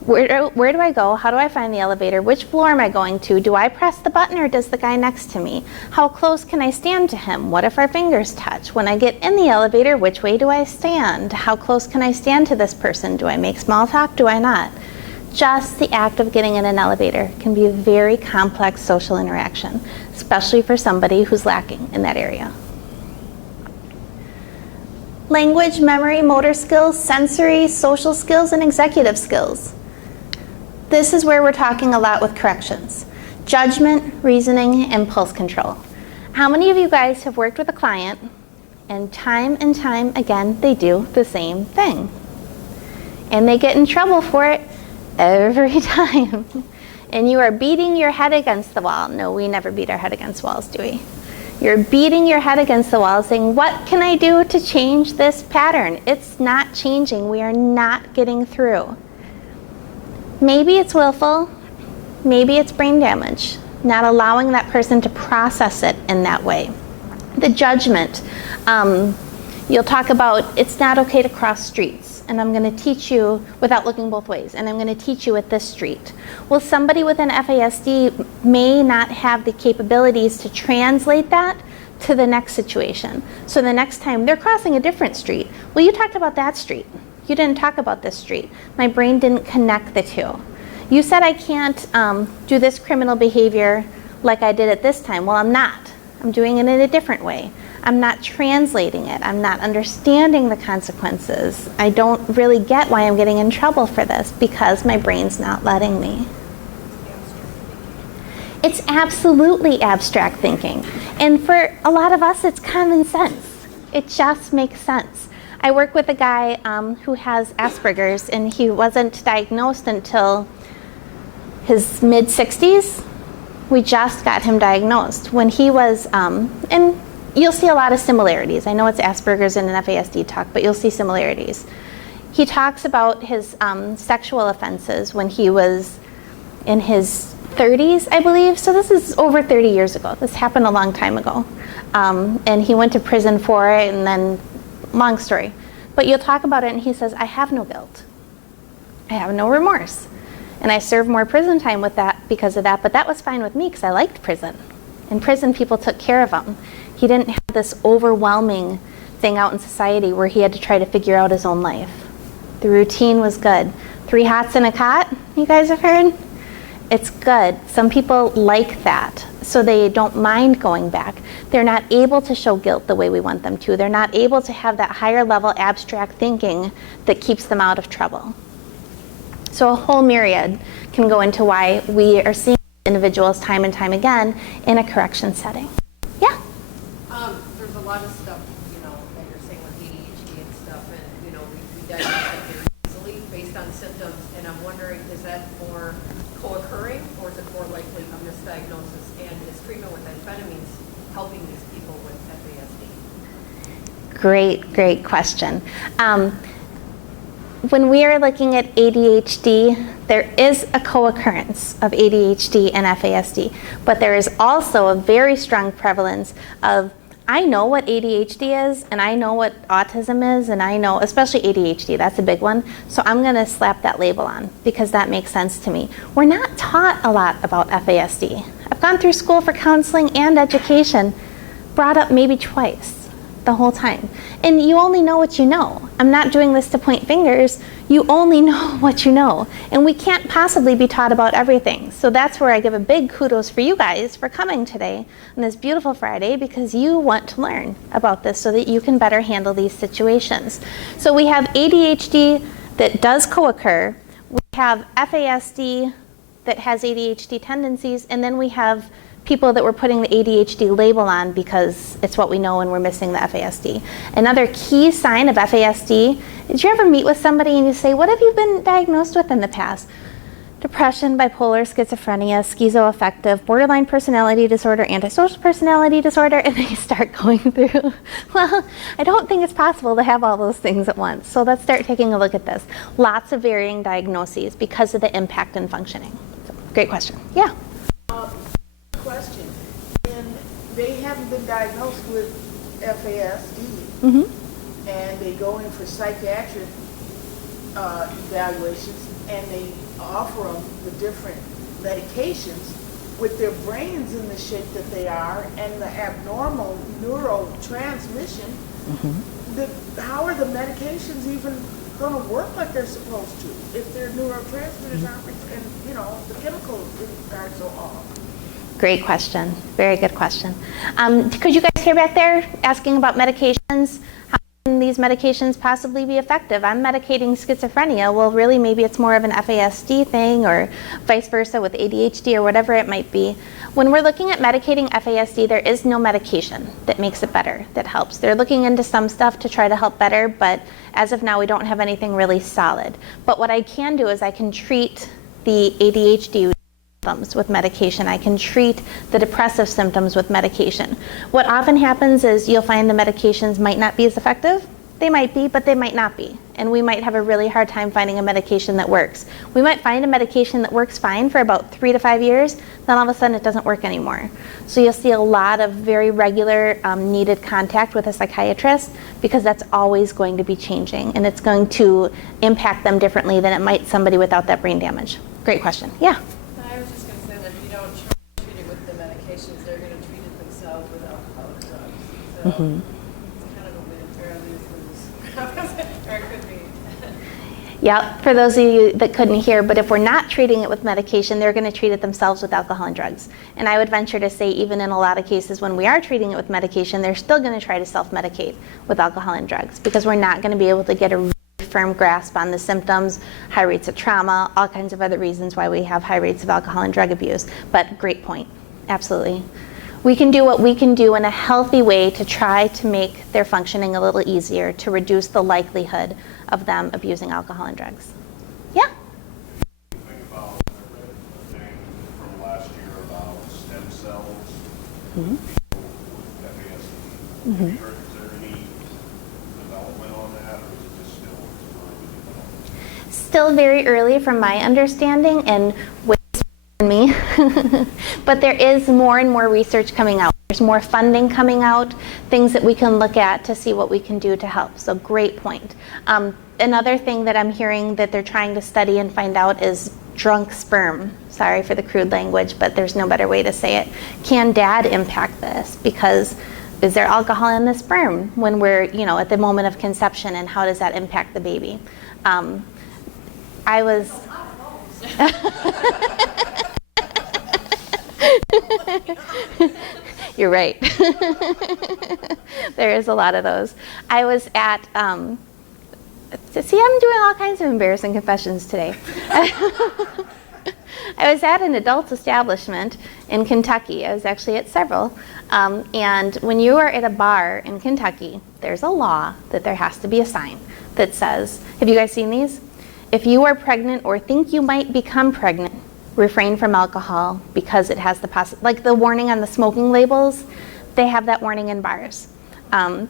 Where do I go? How do I find the elevator? Which floor am I going to? Do I press the button or does the guy next to me? How close can I stand to him? What if our fingers touch? When I get in the elevator, which way do I stand? How close can I stand to this person? Do I make small talk? Do I not? Just the act of getting in an elevator can be a very complex social interaction, especially for somebody who's lacking in that area. Language, memory, motor skills, sensory, social skills, and executive skills. This is where we're talking a lot with corrections. Judgment, reasoning, impulse control. How many of you guys have worked with a client and time again they do the same thing? And they get in trouble for it every time. And you are beating your head against the wall. No, we never beat our head against walls, do we? You're beating your head against the wall saying, what can I do to change this pattern? It's not changing. We are not getting through. Maybe it's willful, maybe it's brain damage, not allowing that person to process it in that way. The judgment, you'll talk about it's not okay to cross streets, and I'm going to teach you without looking both ways, and I'm going to teach you at this street. Well, somebody with an FASD may not have the capabilities to translate that to the next situation. So the next time they're crossing a different street, well, you talked about that street. You didn't talk about this street. My brain didn't connect the two. You said I can't do this criminal behavior like I did at this time. Well, I'm not. I'm doing it in a different way. I'm not translating it. I'm not understanding the consequences. I don't really get why I'm getting in trouble for this because my brain's not letting me. It's absolutely abstract thinking. And for a lot of us, it's common sense. It just makes sense. I work with a guy who has Asperger's, and he wasn't diagnosed until his mid-60s. We just got him diagnosed. When he was, and you'll see a lot of similarities. I know it's Asperger's and an FASD talk, but you'll see similarities. He talks about his sexual offenses when he was in his 30s, I believe. So this is over 30 years ago. This happened a long time ago. And he went to prison for it, and then long story. But you'll talk about it and he says, I have no guilt. I have no remorse. And I served more prison time with that because of that, but that was fine with me because I liked prison. In prison, people took care of him. He didn't have this overwhelming thing out in society where he had to try to figure out his own life. The routine was good. 3 hots in a cot, you guys have heard? It's good. Some people like that, so they don't mind going back. They're not able to show guilt the way we want them to. They're not able to have that higher level abstract thinking that keeps them out of trouble. So a whole myriad can go into why we are seeing individuals time and time again in a correction setting. Yeah? There's a lot of stuff, is that more co-occurring, or is it more likely a misdiagnosis? And is treatment with amphetamines helping these people with FASD? Great question. When we are looking at ADHD, there is a co-occurrence of ADHD and FASD, but there is also a very strong prevalence of, I know what ADHD is, and I know what autism is, and I know, especially ADHD, that's a big one, so I'm gonna slap that label on because that makes sense to me. We're not taught a lot about FASD. I've gone through school for counseling and education, brought up maybe twice the whole time. And you only know what you know. I'm not doing this to point fingers. You only know what you know. And we can't possibly be taught about everything. So that's where I give a big kudos for you guys for coming today on this beautiful Friday, because you want to learn about this so that you can better handle these situations. So we have ADHD that does co-occur. We have FASD that has ADHD tendencies, and then we have people that we're putting the ADHD label on because it's what we know and we're missing the FASD. Another key sign of FASD, did you ever meet with somebody and you say, what have you been diagnosed with in the past? Depression, bipolar, schizophrenia, schizoaffective, borderline personality disorder, antisocial personality disorder, and they start going through, well, I don't think it's possible to have all those things at once. So let's start taking a look at this. Lots of varying diagnoses because of the impact in functioning. So, great question. Yeah. Question. And they haven't been diagnosed with FASD, and they go in for psychiatric evaluations, and they offer them the different medications with their brains in the shape that they are and the abnormal neurotransmission. How are the medications even going to work like they're supposed to if their neurotransmitters aren't, and you know, the chemicals are so off? Great question. Very good question. Could you guys hear back there asking about medications? How can these medications possibly be effective? I'm medicating schizophrenia. Well, really, maybe it's more of an FASD thing, or vice versa with ADHD or whatever it might be. When we're looking at medicating FASD, there is no medication that makes it better, that helps. They're looking into some stuff to try to help better, but as of now, we don't have anything really solid. But what I can do is I can treat the ADHD symptoms with medication. I can treat the depressive symptoms with medication. What often happens is you'll find the medications might not be as effective. They might be, but they might not be. And we might have a really hard time finding a medication that works. We might find a medication that works fine for about 3 to 5 years, then all of a sudden it doesn't work anymore. So you'll see a lot of very regular needed contact with a psychiatrist, because that's always going to be changing, and it's going to impact them differently than it might somebody without that brain damage. Great question. Yeah. I was just going to say that if you don't treat it with the medications, they're going to treat it themselves with alcohol and drugs. So it's kind of a win or a lose-lose. Or it could be. Yeah, for those of you that couldn't hear, but if we're not treating it with medication, they're going to treat it themselves with alcohol and drugs. And I would venture to say, even in a lot of cases when we are treating it with medication, they're still going to try to self-medicate with alcohol and drugs, because we're not going to be able to get a really firm grasp on the symptoms, high rates of trauma, all kinds of other reasons why we have high rates of alcohol and drug abuse. But great point. Absolutely. We can do what we can do in a healthy way to try to make their functioning a little easier, to reduce the likelihood of them abusing alcohol and drugs. Yeah? Think about the thing from last year about stem cells. People with FASD. Have you heard, is there any development on that, or is it just still early? Still very early from my understanding, and way than me. But there is more and more research coming out. There's more funding coming out, things that we can look at to see what we can do to help. So great point. Another thing that I'm hearing that they're trying to study and find out is drunk sperm. Sorry for the crude language, but there's no better way to say it. Can dad impact this? Because is there alcohol in the sperm when we're, at the moment of conception, and how does that impact the baby? I was... You're right. There is a lot of those. I was at, see, I'm doing all kinds of embarrassing confessions today. I was at an adult establishment in Kentucky. I was actually at several. And when you are at a bar in Kentucky, there's a law that there has to be a sign that says, have you guys seen these? if you are pregnant or think you might become pregnant, refrain from alcohol because it has the like the warning on the smoking labels, they have that warning in bars. I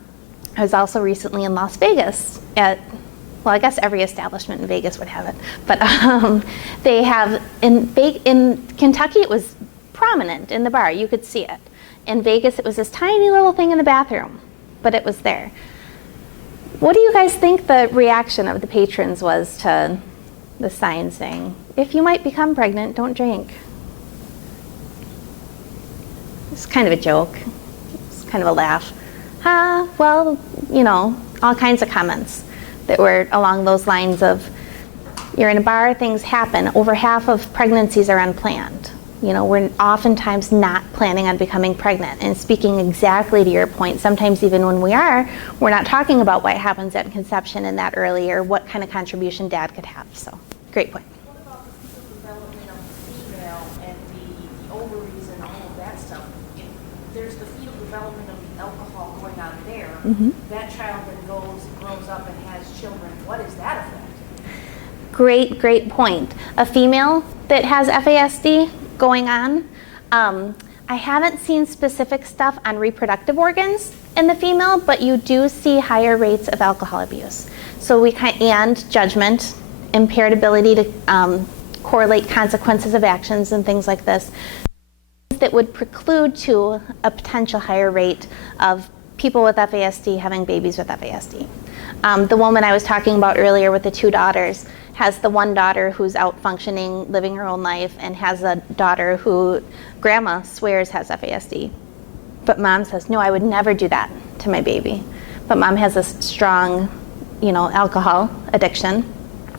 was also recently in Las Vegas at, well, I guess every establishment in Vegas would have it, but they have, in Kentucky it was prominent in the bar, you could see it. In Vegas it was this tiny little thing in the bathroom, but it was there. What do you guys think the reaction of the patrons was to the sign saying, if you might become pregnant, don't drink? It's kind of a joke. It's kind of a laugh. Well, you know, all kinds of comments that were along those lines of, you're in a bar, things happen. Over half of pregnancies are unplanned. You know, we're oftentimes not planning on becoming pregnant. And speaking exactly to your point, sometimes even when we are, we're not talking about what happens at conception and that early, or what kind of contribution dad could have. So, great point. What about the fetal development of the female and the ovaries and all of that stuff? If there's the fetal development of the alcohol going on there, that child then grows up and has children. What is that effect? Great point. A female that has FASD going on, I haven't seen specific stuff on reproductive organs in the female, but you do see higher rates of alcohol abuse. So and judgment, impaired ability to correlate consequences of actions and things like this, that would preclude to a potential higher rate of people with FASD having babies with FASD. The woman I was talking about earlier with the 2 daughters has the one daughter who's out functioning, living her own life, and has a daughter who grandma swears has FASD. But mom says, no, I would never do that to my baby. But mom has a strong, you know, alcohol addiction,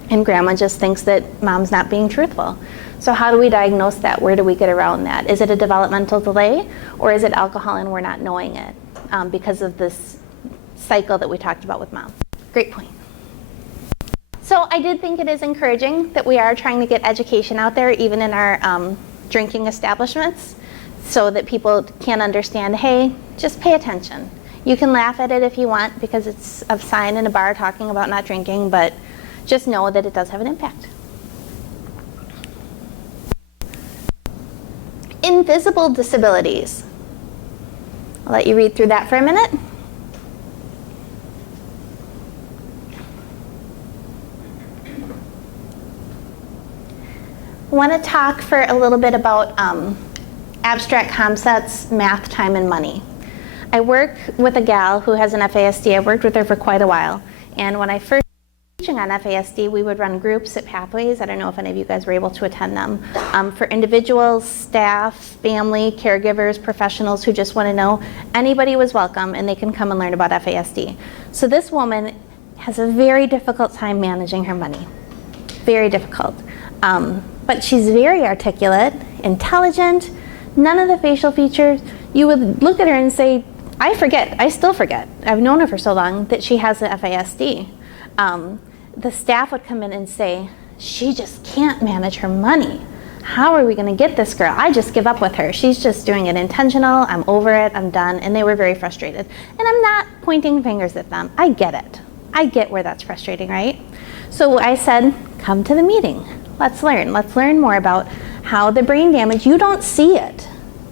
and grandma just thinks that mom's not being truthful. So how do we diagnose that? Where do we get around that? Is it a developmental delay, or is it alcohol and we're not knowing it because of this cycle that we talked about with mom? Great point. So I did think it is encouraging that we are trying to get education out there, even in our drinking establishments, so that people can understand, hey, just pay attention. You can laugh at it if you want because it's a sign in a bar talking about not drinking, but just know that it does have an impact. Invisible disabilities. I'll let you read through that for a minute. I want to talk for a little bit about abstract concepts, math, time, and money. I work with a gal who has an FASD. I've worked with her for quite a while. And when I first was teaching on FASD, we would run groups at Pathways. I don't know if any of you guys were able to attend them. For individuals, staff, family, caregivers, professionals who just want to know, anybody was welcome and they can come and learn about FASD. So this woman has a very difficult time managing her money. Very difficult. But she's very articulate, intelligent, none of the facial features. You would look at her and say, I still forget. I've known her for so long that she has the FASD. The staff would come in and say, she just can't manage her money. How are we gonna get this girl? I just give up with her. She's just doing it intentional. I'm over it, I'm done. And they were very frustrated. And I'm not pointing fingers at them. I get it. I get where that's frustrating, right? So I said, come to the meeting. Let's learn. Let's learn more about how the brain damage, you don't see it.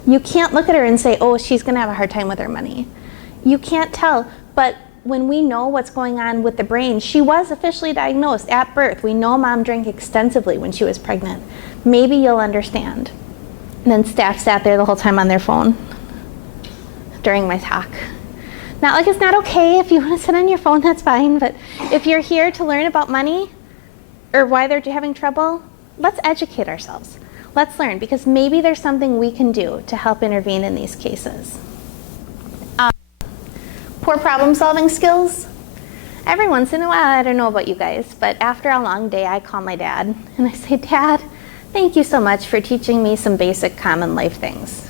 You can't look at her and say, oh, she's gonna have a hard time with her money. You can't tell, but when we know what's going on with the brain, she was officially diagnosed at birth. We know mom drank extensively when she was pregnant. Maybe you'll understand. And then staff sat there the whole time on their phone during my talk. Not like it's not okay if you want to sit on your phone, that's fine, but if you're here to learn about money or why they're having trouble, let's educate ourselves. Let's learn, because maybe there's something we can do to help intervene in these cases. Poor problem-solving skills. Every once in a while, I don't know about you guys, but after a long day, I call my dad and I say, Dad, thank you so much for teaching me some basic common life things.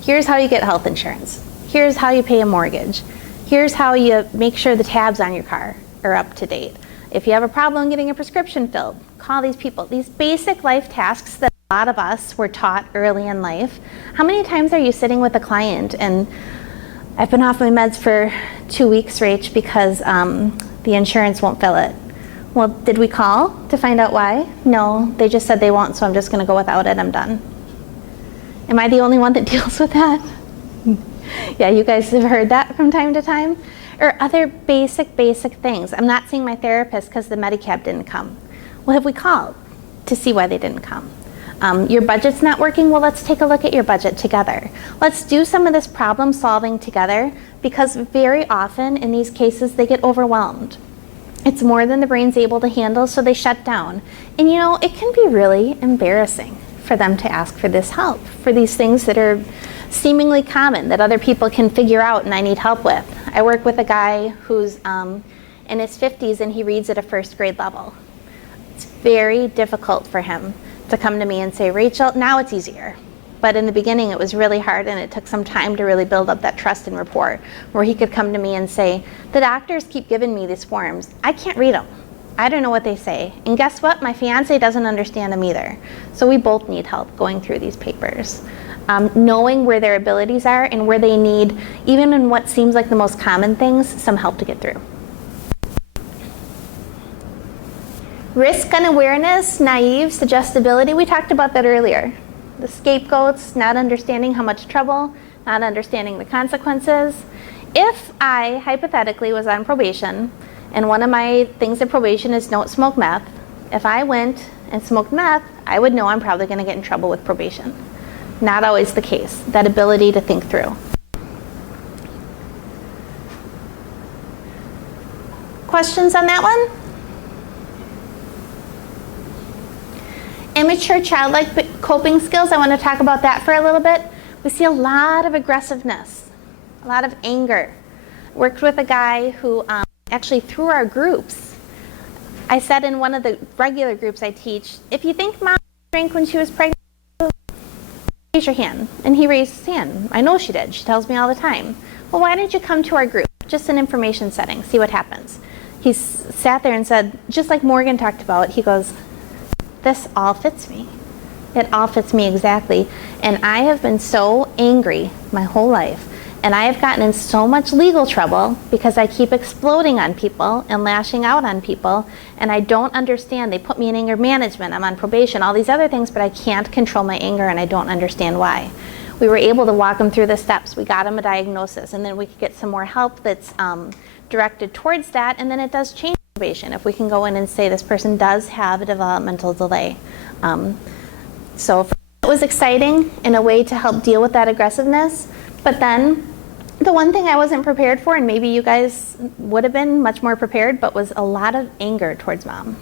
Here's how you get health insurance. Here's how you pay a mortgage. Here's how you make sure the tabs on your car are up to date. If you have a problem getting a prescription filled, call these people. These basic life tasks that a lot of us were taught early in life. How many times are you sitting with a client and I've been off my meds for 2 weeks, Rach, because the insurance won't fill it. Well, did we call to find out why? No, they just said they won't, so I'm just going to go without it. I'm done. Am I the only one that deals with that? Yeah, you guys have heard that from time to time. Or other basic things. I'm not seeing my therapist because the Medicab didn't come. Well, have we called to see why they didn't come? Your budget's not working? Well, let's take a look at your budget together. Let's do some of this problem solving together, because very often in these cases they get overwhelmed. It's more than the brain's able to handle, so they shut down. And you know, it can be really embarrassing for them to ask for this help, for these things that are seemingly common that other people can figure out and I need help with. I work with a guy who's in his 50s and he reads at a first grade level. It's very difficult for him to come to me and say, Rachel, now it's easier. But in the beginning it was really hard, and it took some time to really build up that trust and rapport where he could come to me and say, the doctors keep giving me these forms. I can't read them. I don't know what they say. And guess what? My fiance doesn't understand them either. So we both need help going through these papers. Knowing where their abilities are and where they need, even in what seems like the most common things, some help to get through. Risk unawareness, naive, suggestibility, we talked about that earlier. The scapegoats, not understanding how much trouble, not understanding the consequences. If I, hypothetically, was on probation, and one of my things of probation is don't smoke meth, if I went and smoked meth, I would know I'm probably going to get in trouble with probation. Not always the case, that ability to think through. Questions on that one? Immature childlike coping skills, I want to talk about that for a little bit. We see a lot of aggressiveness, a lot of anger. Worked with a guy who actually through our groups, I said in one of the regular groups I teach, if you think mom drank when she was pregnant, raise your hand. And he raised his hand. I know she did. She tells me all the time. Well, why don't you come to our group? Just an information setting, see what happens. He sat there and said, just like Morgan talked about, he goes, this all fits me. It all fits me exactly. And I have been so angry my whole life. And I have gotten in so much legal trouble because I keep exploding on people and lashing out on people. And I don't understand. They put me in anger management. I'm on probation, all these other things, but I can't control my anger and I don't understand why. We were able to walk him through the steps. We got him a diagnosis, and then we could get some more help that's directed towards that, and then it does change probation if we can go in and say this person does have a developmental delay. So it was exciting in a way to help deal with that aggressiveness. But then the one thing I wasn't prepared for, and maybe you guys would have been much more prepared, but was a lot of anger towards mom.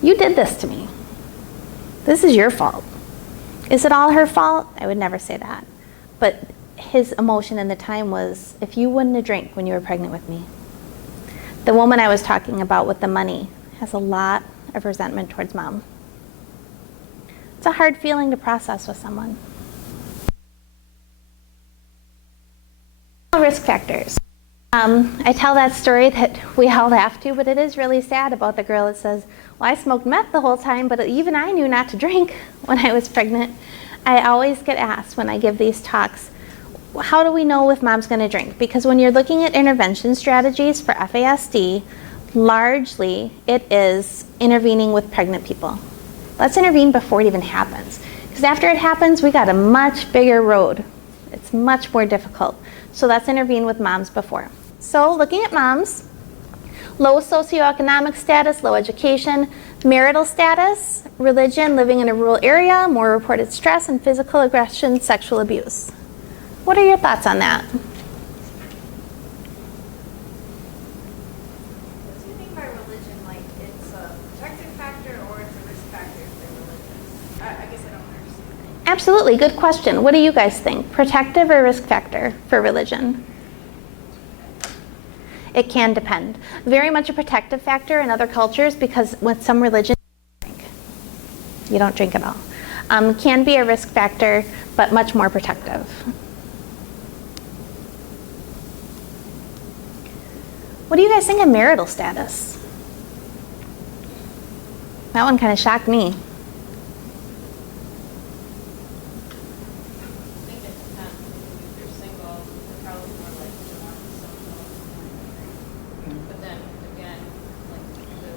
You did this to me. This is your fault. Is it all her fault? I would never say that. But his emotion in the time was, if you wouldn't have drank when you were pregnant with me. The woman I was talking about with the money has a lot of resentment towards mom. It's a hard feeling to process with someone. Risk factors. I tell that story that we all laugh to, but it is really sad about the girl that says, well, I smoked meth the whole time, but even I knew not to drink when I was pregnant. I always get asked when I give these talks, how do we know if mom's going to drink? Because when you're looking at intervention strategies for FASD, largely it is intervening with pregnant people. Let's intervene before it even happens. Because after it happens, we got a much bigger road. It's much more difficult. So let's intervene with moms before. So looking at moms, low socioeconomic status, low education, marital status, religion, living in a rural area, more reported stress and physical aggression, sexual abuse. What are your thoughts on that? What do you mean by religion? Like it's a protective factor or it's a risk factor if they're religious? I guess I don't understand. Absolutely, good question. What do you guys think? Protective or risk factor for religion? It can depend. Very much a protective factor in other cultures because with some religions, you don't drink at all. Can be a risk factor, but much more protective. What do you guys think of marital status? That one kind of shocked me. I think it depends. If you're single, you're probably more likely to want social. But then again, like the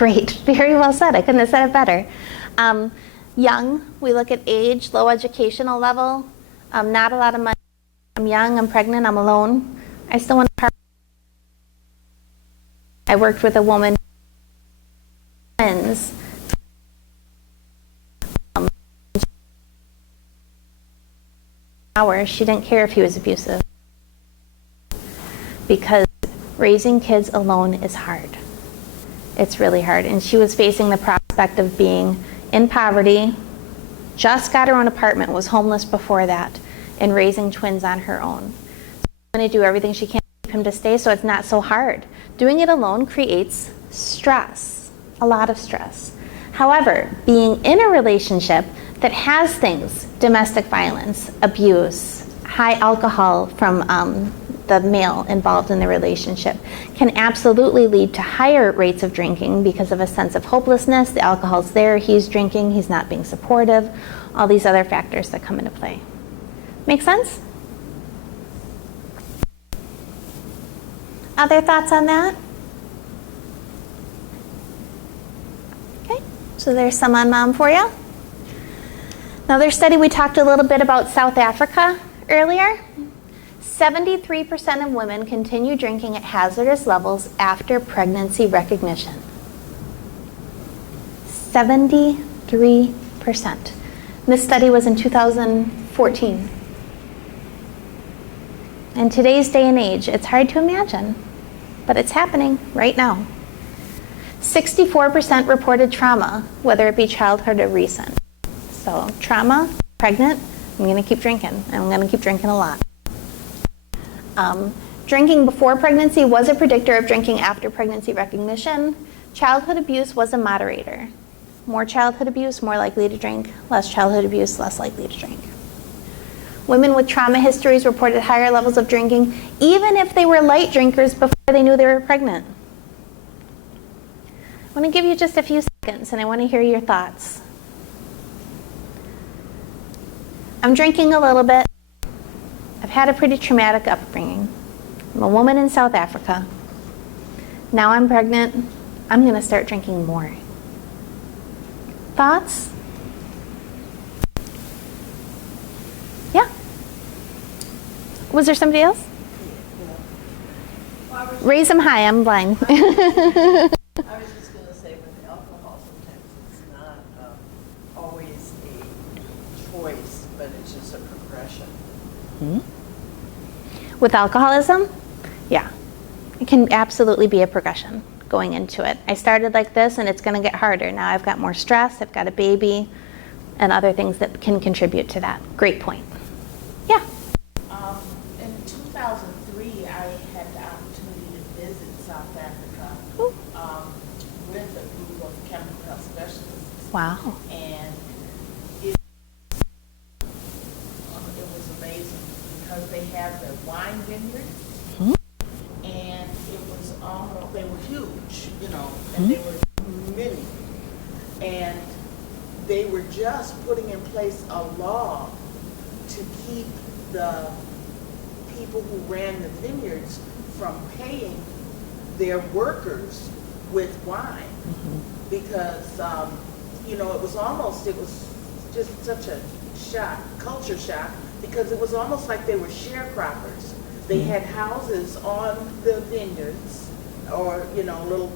Great, very well said. I couldn't have said it better. Young, we look at age, low educational level, not a lot of money. I'm young, I'm pregnant, I'm alone. I still want to. I worked with a woman, twins. Hours, she didn't care if he was abusive, because raising kids alone is hard. It's really hard. And she was facing the prospect of being in poverty, just got her own apartment, was homeless before that, and raising twins on her own. So she's going to do everything she can to keep him to stay so it's not so hard. Doing it alone creates stress, a lot of stress. However, being in a relationship that has things, domestic violence, abuse, high alcohol from the male involved in the relationship, can absolutely lead to higher rates of drinking because of a sense of hopelessness. The alcohol's there, he's drinking, he's not being supportive, all these other factors that come into play. Make sense? Other thoughts on that? Okay, so there's some on Mom for you. Another study, we talked a little bit about South Africa earlier. 73% of women continue drinking at hazardous levels after pregnancy recognition. 73%. This study was in 2014. In today's day and age, it's hard to imagine, but it's happening right now. 64% reported trauma, whether it be childhood or recent. So trauma, pregnant, I'm going to keep drinking, and I'm going to keep drinking a lot. Drinking before pregnancy was a predictor of drinking after pregnancy recognition. Childhood abuse was a moderator. More childhood abuse, more likely to drink. Less childhood abuse, less likely to drink. Women with trauma histories reported higher levels of drinking, even if they were light drinkers before they knew they were pregnant. I want to give you just a few seconds, and I want to hear your thoughts. I'm drinking a little bit. I've had a pretty traumatic upbringing. I'm a woman in South Africa. Now I'm pregnant. I'm going to start drinking more. Thoughts? Yeah? Was there somebody else? Raise them high, I'm blind. I was just going to say with alcohol, sometimes it's not always a choice, but it's just a progression. With alcoholism? Yeah. It can absolutely be a progression going into it. I started like this and it's going to get harder. Now I've got more stress, I've got a baby, and other things that can contribute to that. Great point. Yeah? In 2003, I had the opportunity to visit South Africa with a group of chemical health specialists. Wow. And it was amazing because they have the wine vineyards, and it was almost, they were huge, you know, and they were many. And they were just putting in place a law to keep the people who ran the vineyards from paying their workers with wine. Because, you know, it was just such a shock, culture shock, because it was almost like they were sharecroppers. They had houses on the vineyards, or, you know, little,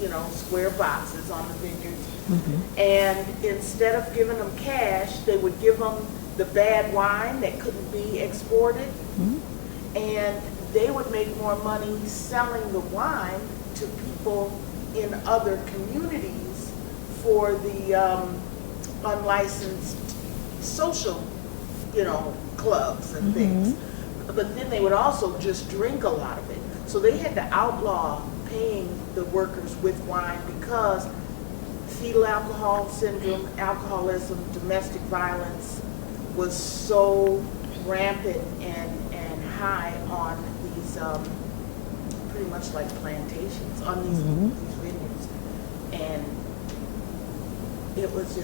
you know, square boxes on the vineyards. And instead of giving them cash, they would give them the bad wine that couldn't be exported. And they would make more money selling the wine to people in other communities for the unlicensed social, you know, clubs and things. But then they would also just drink a lot of it. So they had to outlaw paying the workers with wine because fetal alcohol syndrome, alcoholism, domestic violence was so rampant and high on these, pretty much like plantations, on these vineyards. And it was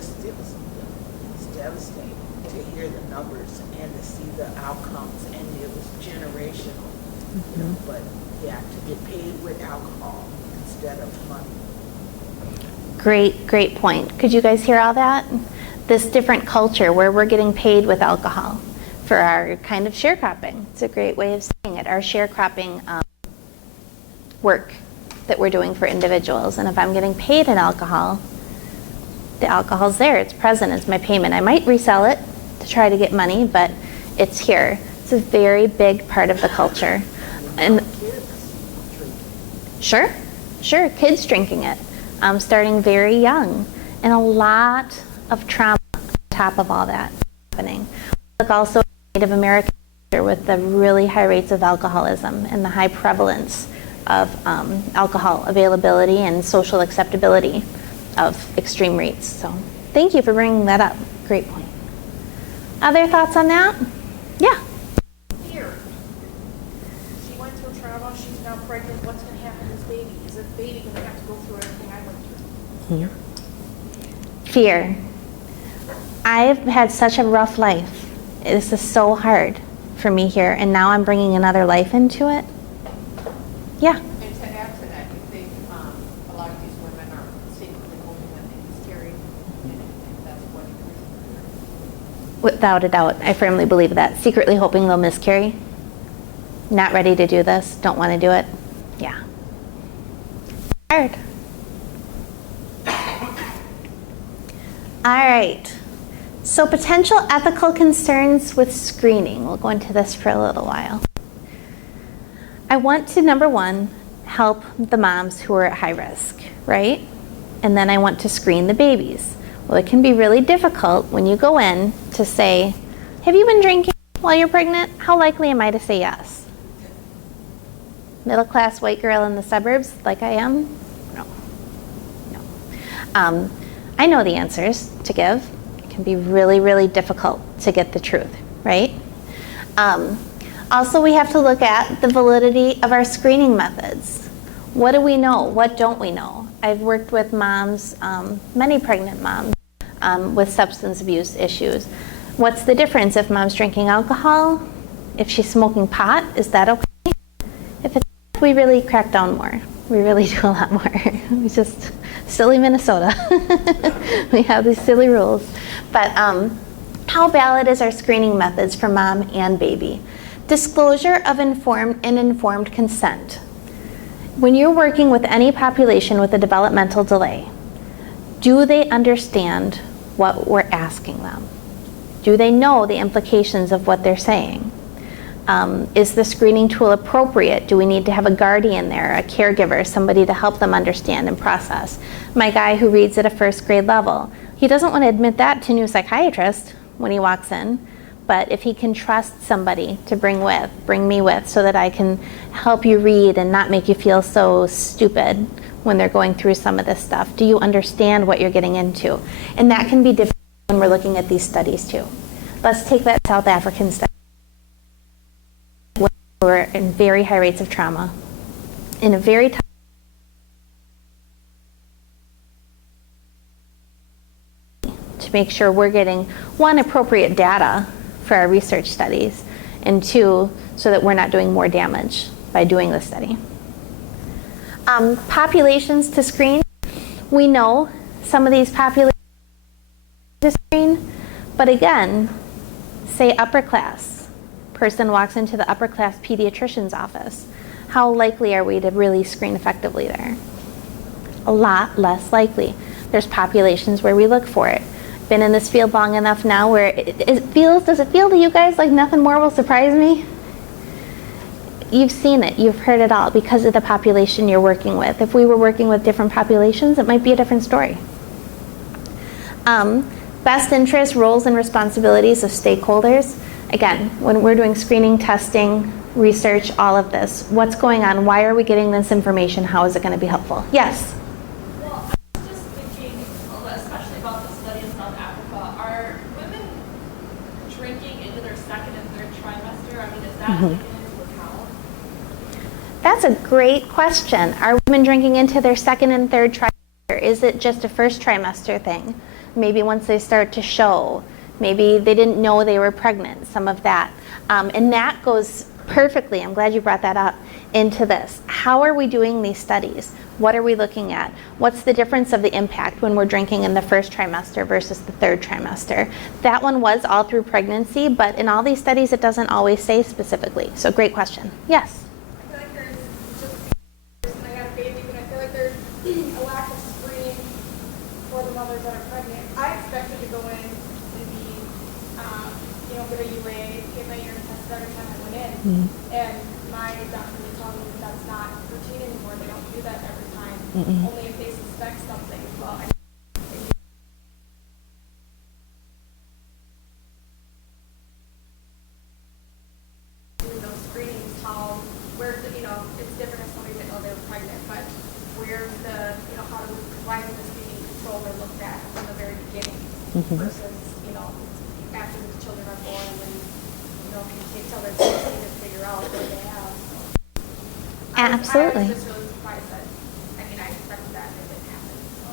devastating to hear the numbers and to see the outcomes, and it was generational, you know, but yeah, to get paid with alcohol instead of money. Great point. Could you guys hear all that? This different culture where we're getting paid with alcohol for our kind of sharecropping. It's a great way of saying it. Our sharecropping work that we're doing for individuals. And if I'm getting paid in alcohol, the alcohol's there. It's present. It's my payment. I might resell it to try to get money, but it's here. It's a very big part of the culture. And sure, kids drinking it, starting very young, and a lot of trauma on top of all that happening. Look also at Native American culture with the really high rates of alcoholism and the high prevalence of alcohol availability and social acceptability of extreme rates. So thank you for bringing that up. Great point. Other thoughts on that? Yeah. Fear. She went through trauma, she's now pregnant, what's going to happen to this baby? Is this baby going to have to go through everything I went through? Fear. I've had such a rough life. This is so hard for me here, and now I'm bringing another life into it. Yeah. And to add to that, you think a lot of these women are secretly hoping that they miscarry, and that's what increases their. Without a doubt, I firmly believe that. Secretly hoping they'll miscarry. Not ready to do this. Don't want to do it. Yeah. Hard. All right. So potential ethical concerns with screening. We'll go into this for a little while. I want to, number one, help the moms who are at high risk, right? And then I want to screen the babies. Well, it can be really difficult when you go in to say, have you been drinking while you're pregnant? How likely am I to say yes? Middle class white girl in the suburbs like I am? No. I know the answers to give. It can be really, really difficult to get the truth, right? Also, we have to look at the validity of our screening methods. What do we know? What don't we know? I've worked with moms, many pregnant moms, with substance abuse issues. What's the difference if mom's drinking alcohol? If she's smoking pot, is that okay? If it's, we really crack down more. We really do a lot more. We just, silly Minnesota. We have these silly rules. But how valid is our screening methods for mom and baby? Disclosure of informed and informed consent. When you're working with any population with a developmental delay, do they understand what we're asking them? Do they know the implications of what they're saying? Is the screening tool appropriate? Do we need to have a guardian there, a caregiver, somebody to help them understand and process? My guy who reads at a first grade level, he doesn't want to admit that to a new psychiatrist when he walks in. But if he can trust somebody to bring me with, so that I can help you read and not make you feel so stupid when they're going through some of this stuff. Do you understand what you're getting into? And that can be difficult when we're looking at these studies too. Let's take that South African study. When we're in very high rates of trauma, in a very tough to make sure we're getting, one, appropriate data for our research studies, and two, so that we're not doing more damage by doing this study. Populations to screen. We know some of these populations to screen, but again, say upper class. Person walks into the upper class pediatrician's office. How likely are we to really screen effectively there? A lot less likely. There's populations where we look for it. Been in this field long enough now where does it feel to you guys like nothing more will surprise me? You've seen it, you've heard it all because of the population you're working with. If we were working with different populations, it might be a different story. Best interest, roles and responsibilities of stakeholders. Again, when we're doing screening, testing, research, all of this, what's going on? Why are we getting this information? How is it going to be helpful? Yes? That's a great question. Are women drinking into their second and third trimester? Is it just a first trimester thing? Maybe once they start to show, maybe they didn't know they were pregnant, some of that. And that goes perfectly, I'm glad you brought that up, into this. How are we doing these studies? What are we looking at? What's the difference of the impact when we're drinking in the first trimester versus the third trimester? That one was all through pregnancy, but in all these studies it doesn't always say specifically. So great question. Yes? I feel like there's just, I got a baby, but I feel like there's a lack of screening for the mothers that are pregnant. I expected to go in and be, get a UA, get my urine tested every time I went in. And my doctor was telling me that that's not routine anymore. They don't do that every time. Only if they suspect something. Well, doing those screenings, where's the, it's different if somebody didn't know they were pregnant, but where's the, why is this being controlled or looked at from the very beginning versus, after the children are born and, can take till they're 16 to figure out what they have. Absolutely. I was just really surprised that, I expected that and it didn't happen. So.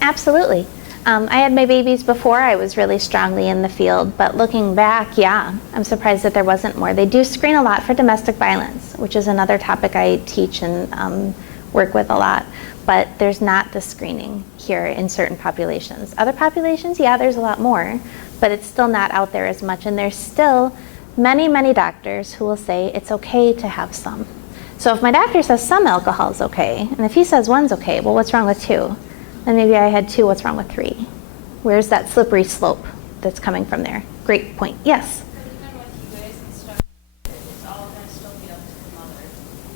Absolutely. I had my babies before I was really strongly in the field, but looking back, yeah, I'm surprised that there wasn't more. They do screen a lot for domestic violence, which is another topic I teach and work with a lot, but there's not the screening here in certain populations. Other populations, yeah, there's a lot more, but it's still not out there as much, and there's still many, many doctors who will say it's okay to have some. So if my doctor says some alcohol is okay, and if he says one's okay, well, what's wrong with two? And maybe I had two, what's wrong with three? Where's that slippery slope that's coming from there? Great point. Yes? Even with you guys and stuff, it's all going to still be up to the mother.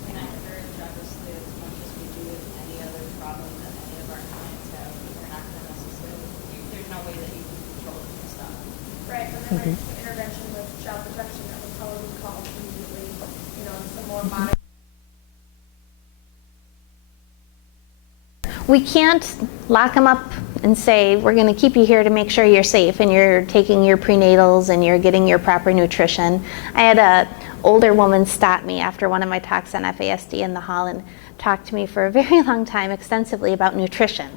And I encourage obviously as much as we do with any other problem that any of our clients have, we're not going to necessarily, there's no way that you can control it and stuff. Right, and then there's the intervention with child protection that would probably call immediately, some more monitoring. We can't lock them up and say, we're going to keep you here to make sure you're safe and you're taking your prenatals and you're getting your proper nutrition. I had an older woman stop me after one of my talks on FASD in the hall and talk to me for a very long time extensively about nutrition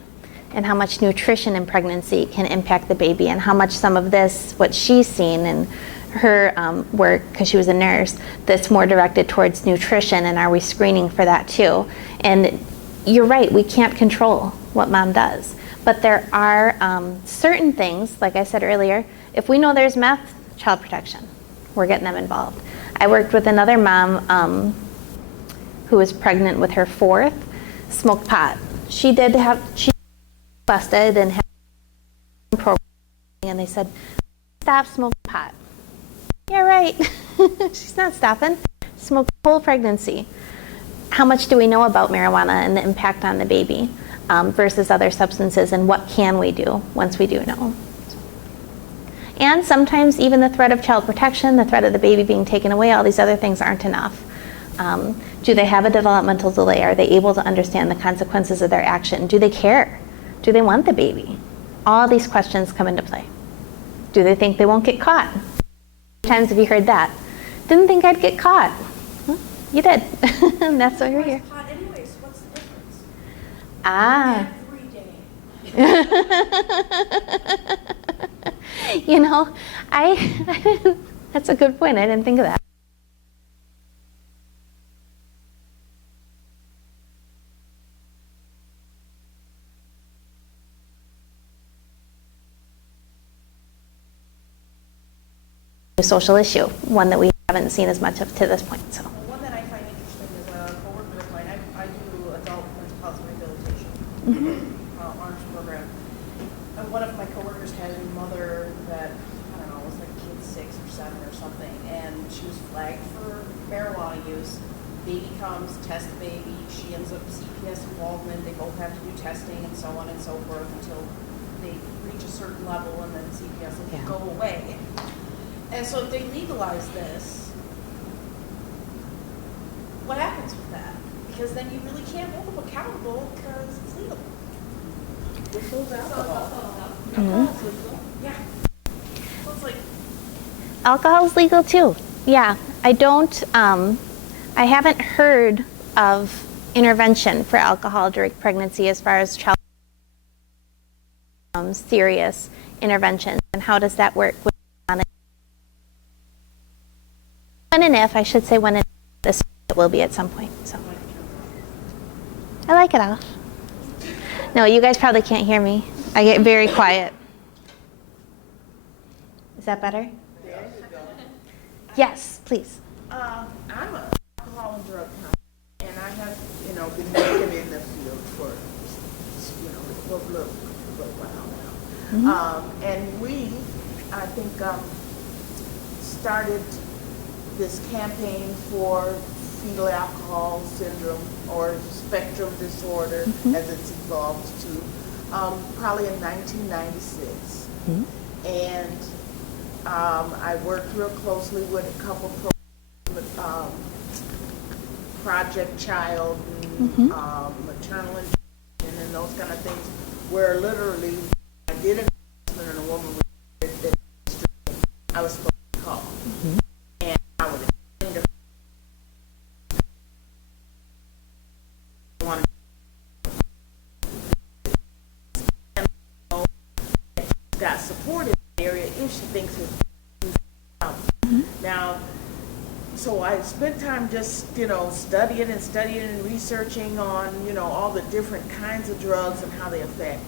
and how much nutrition in pregnancy can impact the baby and how much some of this, what she's seen in her work, because she was a nurse, that's more directed towards nutrition, and are we screening for that too? And you're right, we can't control what mom does. But there are certain things, like I said earlier, if we know there's meth, child protection, we're getting them involved. I worked with another mom who was pregnant with her fourth, smoked pot. She busted and had a program, and they said, stop smoking pot. Yeah, right. She's not stopping. Smoked the whole pregnancy. How much do we know about marijuana and the impact on the baby versus other substances, and what can we do once we do know? And sometimes even the threat of child protection, the threat of the baby being taken away, all these other things aren't enough. Do they have a developmental delay? Are they able to understand the consequences of their action? Do they care? Do they want the baby? All these questions come into play. Do they think they won't get caught? How many times have you heard that? Didn't think I'd get caught. You did. And that's why you're here. Pot anyways, what's the difference? Ah. Every day. I that's a good point. I didn't think of that. A social issue, one that we haven't seen as much of to this point. So. One that I find interesting is a coworker of mine. I do adult mental health rehabilitation, ARMS program. And one of my coworkers had a mother that, I don't know, was like kid 6 or 7 or something, and she was flagged for marijuana use. Baby comes, test the baby, she ends up CPS involvement, they both have to do testing and so on and so forth until they reach a certain level, and then CPS will go away. And so if they legalize this, what happens with that? Because then you really can't hold them accountable because it's legal. Which goes alcohol. Alcohol's legal. Yeah. So it's like Alcohol's legal too. Yeah. I haven't heard of intervention for alcohol during pregnancy as far as child serious interventions. And how does that work with when and if, I should say when and if this it will be at some point. So I like it off. No, you guys probably can't hear me. I get very quiet. Is that better? Yes, please. I'm an alcohol and drug counselor, and I have, been working in the field for, a little while now. And we, I think, started this campaign for fetal alcohol syndrome or spectrum disorder, as it's evolved to, probably in 1996. And I worked real closely with a couple Project Child and maternal injection and those kind of things, where literally I did an assessment and a woman that I was supposed to call. And I would explain to her got support in the area if she thinks it's now. So I spent time just, studying and researching on, all the different kinds of drugs and how they affect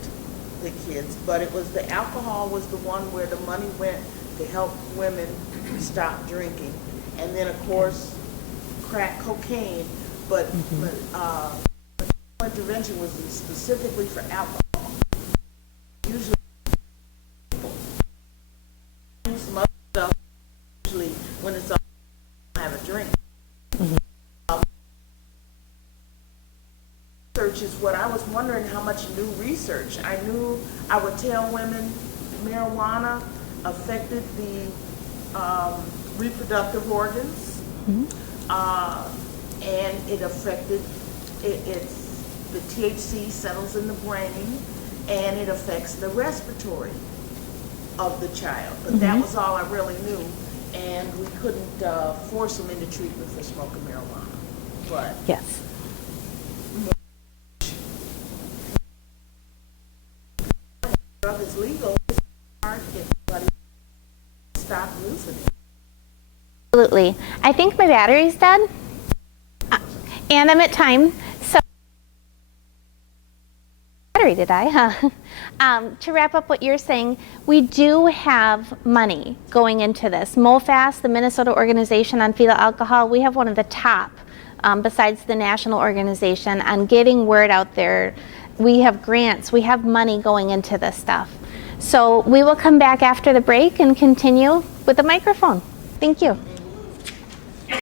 the kids. But it was the alcohol was the one where the money went to help women stop drinking. And then, of course, crack cocaine. But intervention was specifically for alcohol. Usually, some other stuff, usually when it's all have a drink. Research is what I was wondering, how much new research. I knew I would tell women marijuana affected the reproductive organs, and it affected, the THC settles in the brain, and it affects the respiratory of the child. But that was all I really knew. And we couldn't force them into treatment for smoking marijuana. But yes, drug is legal, it's hard to get somebody to stop using it. absolutely. I think my battery's dead, and I'm at time. So battery, did I? Huh? To wrap up what you're saying, we do have money going into this. MoFast, the Minnesota Organization on Fetal Alcohol, we have one of the top, besides the national organization, on getting word out there. We have grants, we have money going into this stuff. So we will come back after the break and continue with the microphone. Thank you.